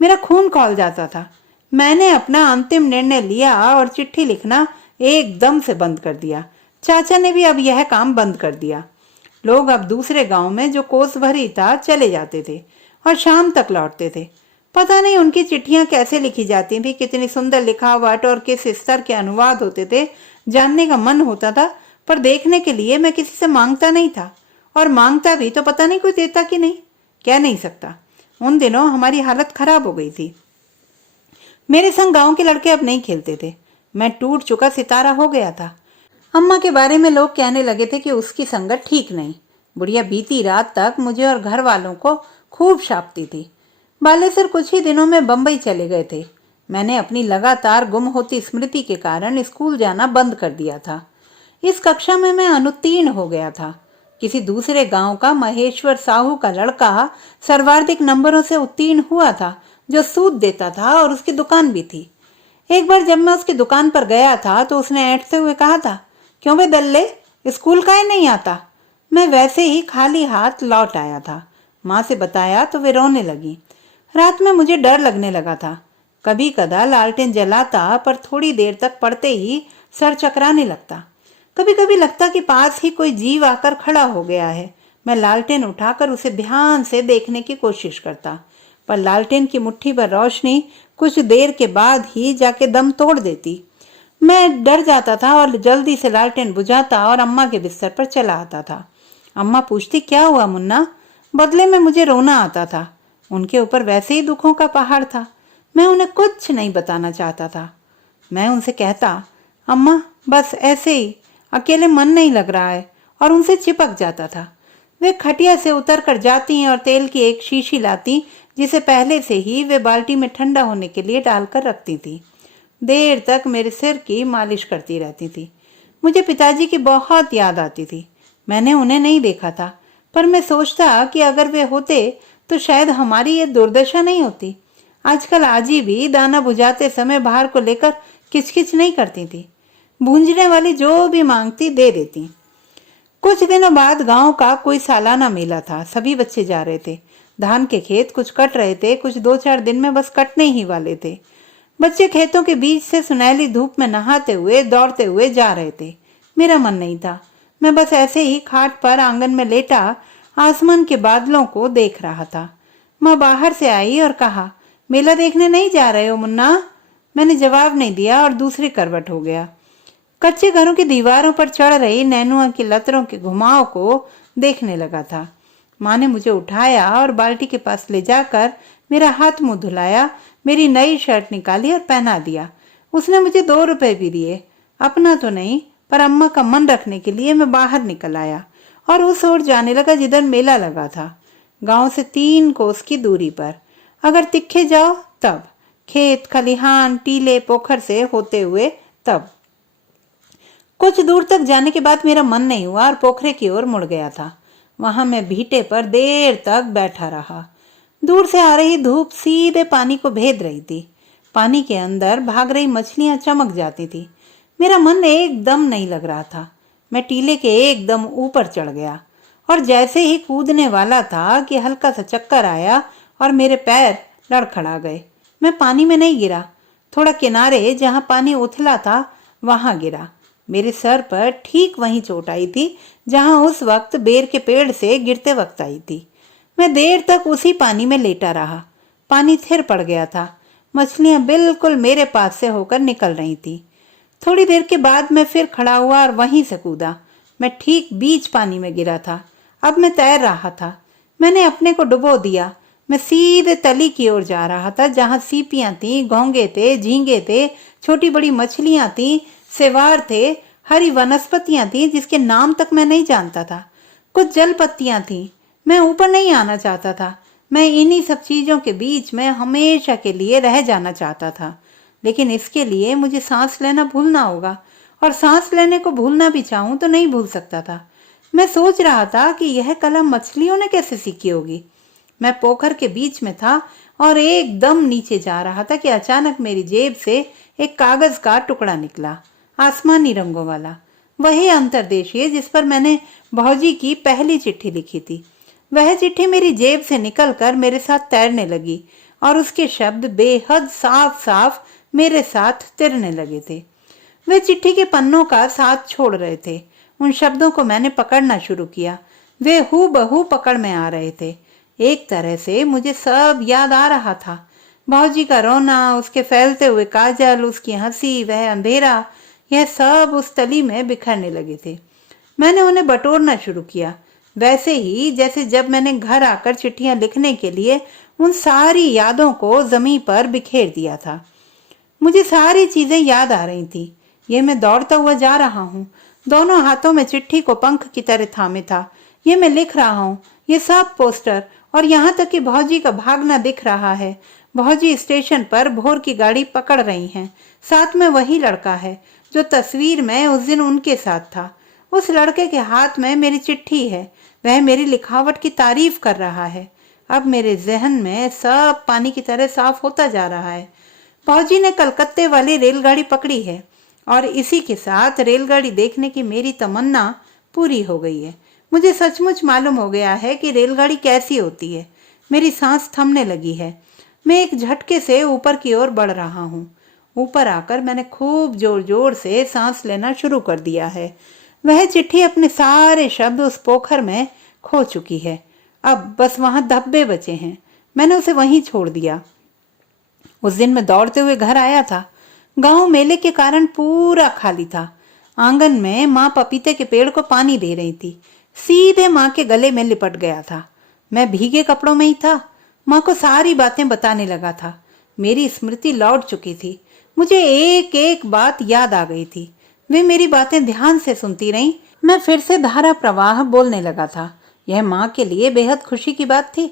मेरा खून खौल जाता था। मैंने अपना अंतिम निर्णय लिया और चिट्ठी लिखना एकदम से बंद कर दिया। चाचा ने भी अब यह काम बंद कर दिया। लोग अब दूसरे गांव में जो कोस भरी था चले जाते थे और शाम तक लौटते थे। पता नहीं उनकी चिट्ठियां कैसे लिखी जाती थी, कितनी सुंदर लिखावट और किस स्तर के अनुवाद होते थे, जानने का मन होता था। पर देखने के लिए मैं किसी से मांगता नहीं था, और मांगता भी तो पता नहीं कोई देता कि नहीं, कह नहीं सकता। उन दिनों हमारी हालत खराब हो गई थी। मेरे संग गांव के लड़के अब नहीं खेलते थे। मैं टूट चुका सितारा हो गया था। अम्मा के बारे में लोग कहने लगे थे कि उसकी संगत ठीक नहीं। बुढ़िया बीती रात तक मुझे और घर वालों को खूब शापती थी। बालेसर कुछ ही दिनों में बंबई चले गए थे। मैंने अपनी लगातार गुम होती स्मृति के कारण स्कूल जाना बंद कर दिया था। इस कक्षा में मैं अनुत्तीर्ण हो गया था। किसी दूसरे गांव का महेश्वर साहू का लड़का सर्वाधिक नंबरों से उत्तीर्ण हुआ था, जो सूद देता था और उसकी दुकान भी थी। एक बार जब मैं उसकी दुकान पर गया था तो उसने ऐंठते हुए कहा था, क्यों बे दल्ले, स्कूल काहे नहीं आता? मैं वैसे ही खाली हाथ लौट आया था। माँ से बताया तो वे रोने लगी। रात में मुझे डर लगने लगा था। कभी कदा लालटेन जलाता, पर थोड़ी देर तक पड़ते ही सर चकराने लगता। कभी कभी लगता कि पास ही कोई जीव आकर खड़ा हो गया है। मैं लालटेन उठाकर उसे ध्यान से देखने की कोशिश करता, पर लालटेन की मुट्ठी पर रोशनी कुछ देर के बाद ही जाके दम तोड़ देती। मैं डर जाता था और जल्दी से लालटेन बुझाता और अम्मा के बिस्तर पर चला आता था। अम्मा पूछती, क्या हुआ मुन्ना? बदले में मुझे रोना आता था। उनके ऊपर वैसे ही दुखों का पहाड़ था। मैं उन्हें कुछ नहीं बताना चाहता था। मैं उनसे कहता, अम्मा बस ऐसे ही, अकेले मन नहीं लग रहा है, और उनसे चिपक जाता था। वे खटिया से उतर कर जाती और तेल की एक शीशी लाती, जिसे पहले से ही वे बाल्टी में ठंडा होने के लिए डालकर रखती थी। देर तक मेरे सिर की मालिश करती रहती थी। मुझे पिताजी की बहुत याद आती थी। मैंने उन्हें नहीं देखा था, पर मैं सोचता कि अगर वे होते तो शायद हमारी ये दुर्दशा नहीं होती। आजकल आजी भी दाना बुझाते समय बाहर को लेकर किचकिच नहीं करती थी। भूंजने वाली जो भी मांगती दे देती। कुछ दिनों बाद गांव का कोई सालाना मेला था। सभी बच्चे जा रहे थे। धान के खेत कुछ कट रहे थे, कुछ 2-4 दिन में बस कटने ही वाले थे। बच्चे खेतों के बीच से सुनहली धूप में नहाते हुए दौड़ते हुए जा रहे थे। मेरा मन नहीं था। मैं बस ऐसे ही खाट पर आंगन में लेटा आसमान के बादलों को देख रहा था। माँ बाहर से आई और कहा, मेला देखने नहीं जा रहे हो मुन्ना? मैंने जवाब नहीं दिया और दूसरी करवट हो गया। कच्चे घरों की दीवारों पर चढ़ रही नैनुआ की लतरों के घुमाव को देखने लगा था। माँ ने मुझे उठाया और बाल्टी के पास ले जाकर मेरा हाथ मुंह धुलाया, मेरी नई शर्ट निकाली और पहना दिया। उसने मुझे 2 रुपए भी दिए। अपना तो नहीं, पर अम्मा का मन रखने के लिए मैं बाहर निकल आया और उस ओर जाने लगा जिधर मेला लगा था। गांव से 3 कोस की दूरी पर। अगर तिखे जाओ तब, खेत खलिहान टीले पोखर से होते हुए तब। कुछ दूर तक जाने के बाद मेरा मन नहीं हुआ और पोखरे की ओर मुड़ गया था। वहां मैं भीटे पर देर तक बैठा रहा। दूर से आ रही धूप सीधे पानी को भेद रही थी। पानी के अंदर भाग रही मछलियां चमक जाती थी। मेरा मन एकदम नहीं लग रहा था। मैं टीले के एकदम ऊपर चढ़ गया और जैसे ही कूदने वाला था कि हल्का सा चक्कर आया और मेरे पैर लड़खड़ा गए। मैं पानी में नहीं गिरा, थोड़ा किनारे जहां पानी उथला था वहां गिरा। मेरे सर पर ठीक वहीं चोट आई थी जहां उस वक्त बेर के पेड़ से गिरते वक्त आई थी। मैं देर तक उसी पानी में लेटा रहा। पानी थिर पड़ गया था। मछलियां बिल्कुल मेरे पास से होकर निकल रही थी। थोड़ी देर के बाद मैं फिर खड़ा हुआ और वहीं से कूदा। मैं ठीक बीच पानी में गिरा था। अब मैं तैर रहा था। मैंने अपने को डुबो दिया। मैं सीधे तली की ओर जा रहा था, जहां सीपियां थी, घोंगे थे, झींगे थे, छोटी बड़ी मछलियां थी, सेवार थे, हरी वनस्पतियां थी जिसके नाम तक मैं नहीं जानता था, कुछ जल पत्तियां थी। मैं ऊपर नहीं आना चाहता था। मैं इन्हीं सब चीजों के बीच में हमेशा के लिए रह जाना चाहता था। लेकिन इसके लिए मुझे सांस लेना भूलना होगा, और सांस लेने को भूलना भी चाहूं तो नहीं भूल सकता था। मैं सोच रहा था कि यह कला मछलियों ने कैसे सीखी होगी। मैं पोखर के बीच में था और एकदम नीचे जा रहा था कि अचानक मेरी जेब से एक कागज का टुकड़ा निकला, आसमानी रंगों वाला, वही अंतर्देशीय जिस पर मैंने भौजी की पहली चिट्ठी लिखी थी। वह चिट्ठी मेरी जेब से निकलकर मेरे साथ तैरने लगी और उसके शब्द बेहद साफ साफ मेरे साथ तिरने लगे थे। वे चिट्ठी के पन्नों का साथ छोड़ रहे थे। उन शब्दों को मैंने पकड़ना शुरू किया। वे हूबहू पकड़ में आ रहे थे। एक तरह से मुझे सब याद आ रहा था। भौजी का रोना, उसके फैलते हुए काजल, उसकी हंसी, वह अंधेरा, यह सब उस तली में बिखरने लगे थे। मैंने उन्हें बटोरना शुरू किया, वैसे ही जैसे जब मैंने घर आकर चिट्ठियां लिखने के लिए उन सारी यादों को जमीन पर बिखेर दिया था। मुझे सारी चीजें याद आ रही थी। ये मैं दौड़ता हुआ जा रहा हूँ, दोनों हाथों में चिट्ठी को पंख की तरह थामे था। ये मैं लिख रहा हूँ, ये सब पोस्टर, और यहाँ तक कि भौजी का भागना दिख रहा है। भौजी स्टेशन पर भोर की गाड़ी पकड़ रही हैं। साथ में वही लड़का है जो तस्वीर में उस दिन उनके साथ था। उस लड़के के हाथ में मेरी चिट्ठी है। वह मेरी लिखावट की तारीफ कर रहा है। अब मेरे जहन में सब पानी की तरह साफ होता जा रहा है। फौजी ने कलकत्ते वाली रेलगाड़ी पकड़ी है और इसी के साथ रेलगाड़ी देखने की मेरी तमन्ना पूरी हो गई है। मुझे सचमुच मालूम हो गया है कि रेलगाड़ी कैसी होती है। मेरी सांस थमने लगी है। मैं एक झटके से ऊपर की ओर बढ़ रहा हूँ। ऊपर आकर मैंने खूब जोर जोर से सांस लेना शुरू कर दिया है। वह चिट्ठी अपने सारे शब्द उस पोखर में खो चुकी है। अब बस वहां धब्बे बचे हैं। मैंने उसे वहीं छोड़ दिया। उस दिन मैं दौड़ते हुए घर आया था। गांव मेले के कारण पूरा खाली था। आंगन में माँ पपीते के पेड़ को पानी दे रही थी। सीधे माँ के गले में लिपट गया था। मैं भीगे कपड़ों में ही था। माँ को सारी बातें बताने लगा था। मेरी स्मृति लौट चुकी थी। मुझे एक एक बात याद आ गई थी। वे मेरी बातें ध्यान से सुनती रहीं। मैं फिर से धारा प्रवाह बोलने लगा था। यह माँ के लिए बेहद खुशी की बात थी।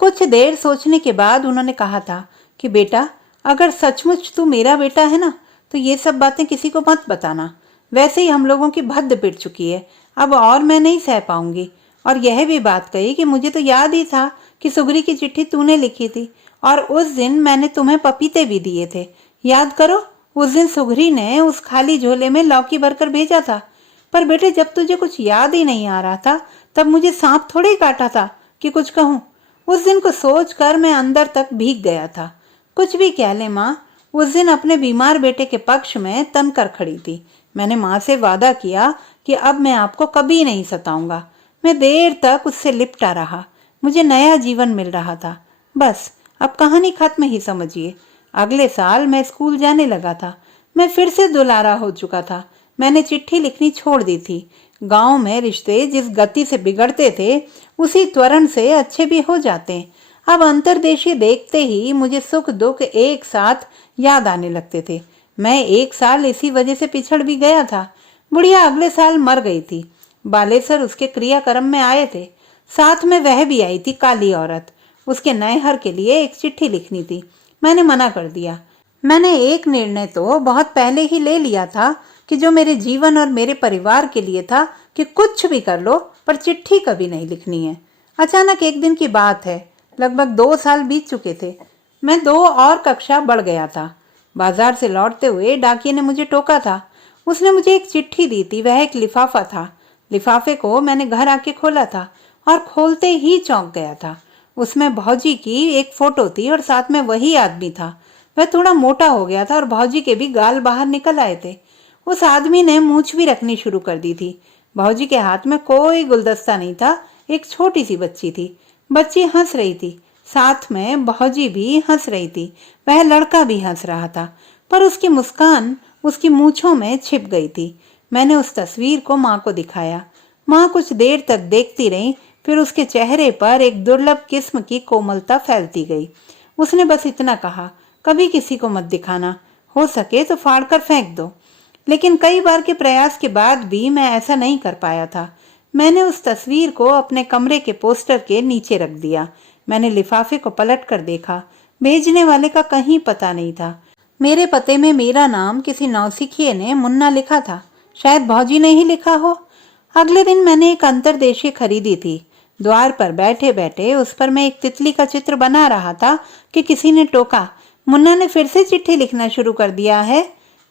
कुछ देर सोचने के बाद उन्होंने कहा था कि बेटा, अगर सचमुच तू मेरा बेटा है ना, तो ये सब बातें किसी को मत बताना। वैसे ही हम लोगों की भद्द पिट चुकी है, अब और मैं नहीं सह पाऊंगी। और यह भी बात कही कि मुझे तो याद ही था कि सुगरी की चिट्ठी तूने लिखी थी और उस दिन मैंने तुम्हें पपीते भी दिए थे। याद करो, उस दिन सुगरी ने उस खाली झोले में लौकी भरकर भेजा था। पर बेटे, जब तुझे कुछ याद ही नहीं आ रहा था, तब मुझे सांप थोड़े ही काटा था कि कुछ कहूँ। उस दिन को सोचकर मैं अंदर तक भीग गया था। कुछ भी कह ले माँ, उस दिन अपने बीमार बेटे के पक्ष में तन कर खड़ी थी। मैंने माँ से वादा किया कि अब मैं आपको कभी नहीं सताऊंगा। मैं देर तक उससे लिपटा रहा। मुझे नया जीवन मिल रहा था। बस अब कहानी खत्म ही समझिए। अगले साल मैं स्कूल जाने लगा था। मैं फिर से दुलारा हो चुका था। मैंने चिट्ठी लिखनी छोड़ दी थी। गांव में रिश्ते जिस गति से बिगड़ते थे, उसी त्वरण से अच्छे भी हो जाते। अब अंतर्देशीय देखते ही मुझे सुख दुख एक साथ याद आने लगते थे। मैं एक साल इसी वजह से पिछड़ भी गया था। बुढ़िया अगले साल मर गई थी। बालेसर उसके क्रियाक्रम में आए थे। साथ में वह भी आई थी, काली औरत। उसके नैहर के लिए एक चिट्ठी लिखनी थी। मैंने मना कर दिया। मैंने एक निर्णय तो बहुत पहले ही ले लिया था कि जो मेरे जीवन और मेरे परिवार के लिए था कि कुछ भी कर लो, पर चिट्ठी कभी नहीं लिखनी है। अचानक एक दिन की बात है। लगभग 2 साल बीत चुके थे। मैं 2 और कक्षा बढ़ गया था। बाजार से लौटते हुए डाकिये ने मुझे टोका था। उसने मुझे एक चिट्ठी दी थी। वह एक लिफाफा था। लिफाफे को मैंने घर आके खोला था और खोलते ही चौंक गया था। उसमें भौजी की एक फोटो थी और साथ में वही आदमी था। वह थोड़ा मोटा हो गया था और भौजी के भी गाल बाहर निकल आए थे। उस आदमी ने मूंछ भी रखनी शुरू कर दी थी। भौजी के हाथ में कोई गुलदस्ता नहीं था। एक छोटी सी बच्ची थी। बच्ची हंस रही थी। साथ में भौजी भी हंस रही थी। वह लड़का भी हंस रहा था, पर उसकी मुस्कान उसकी मूंछों में छिप गई थी। मैंने उस तस्वीर को माँ को दिखाया। माँ कुछ देर तक देखती रही, फिर उसके चेहरे पर एक दुर्लभ किस्म की कोमलता फैलती गई। उसने बस इतना कहा, कभी किसी को मत दिखाना, हो सके तो फाड़ कर फेंक दो। लेकिन कई बार के प्रयास के बाद भी मैं ऐसा नहीं कर पाया था। मैंने उस तस्वीर को अपने कमरे के पोस्टर के नीचे रख दिया। मैंने लिफाफे को पलट कर देखा। भेजने वाले का कहीं पता नहीं था। मेरे पते में मेरा नाम किसी नौसिखिए ने मुन्ना लिखा था। शायद भौजी ने ही लिखा हो। अगले दिन मैंने एक अंतरदेशीय खरीदी थी। द्वार पर बैठे बैठे उस पर मैं एक तितली का चित्र बना रहा था कि किसी ने टोका, मुन्ना ने फिर से चिट्ठी लिखना शुरू कर दिया है।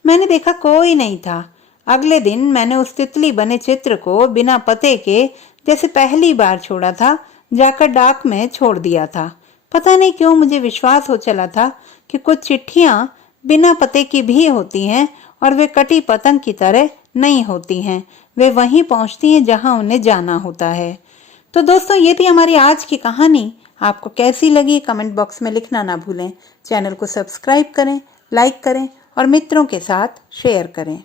मैंने देखा कोई नहीं था। अगले दिन मैंने उस तितली बने चित्र को बिना पते के, जैसे पहली बार छोड़ा था, जाकर डाक में छोड़ दिया था। पता नहीं क्यों मुझे विश्वास हो चला था कि कुछ चिट्ठियां बिना पते की भी होती हैं और वे कटी पतंग की तरह नहीं होती हैं। वे वहीं पहुंचती हैं जहां उन्हें जाना होता है। तो दोस्तों, ये थी हमारी आज की कहानी। आपको कैसी लगी कमेंट बॉक्स में लिखना ना भूलें। चैनल को सब्सक्राइब करें, लाइक करें और मित्रों के साथ शेयर करें।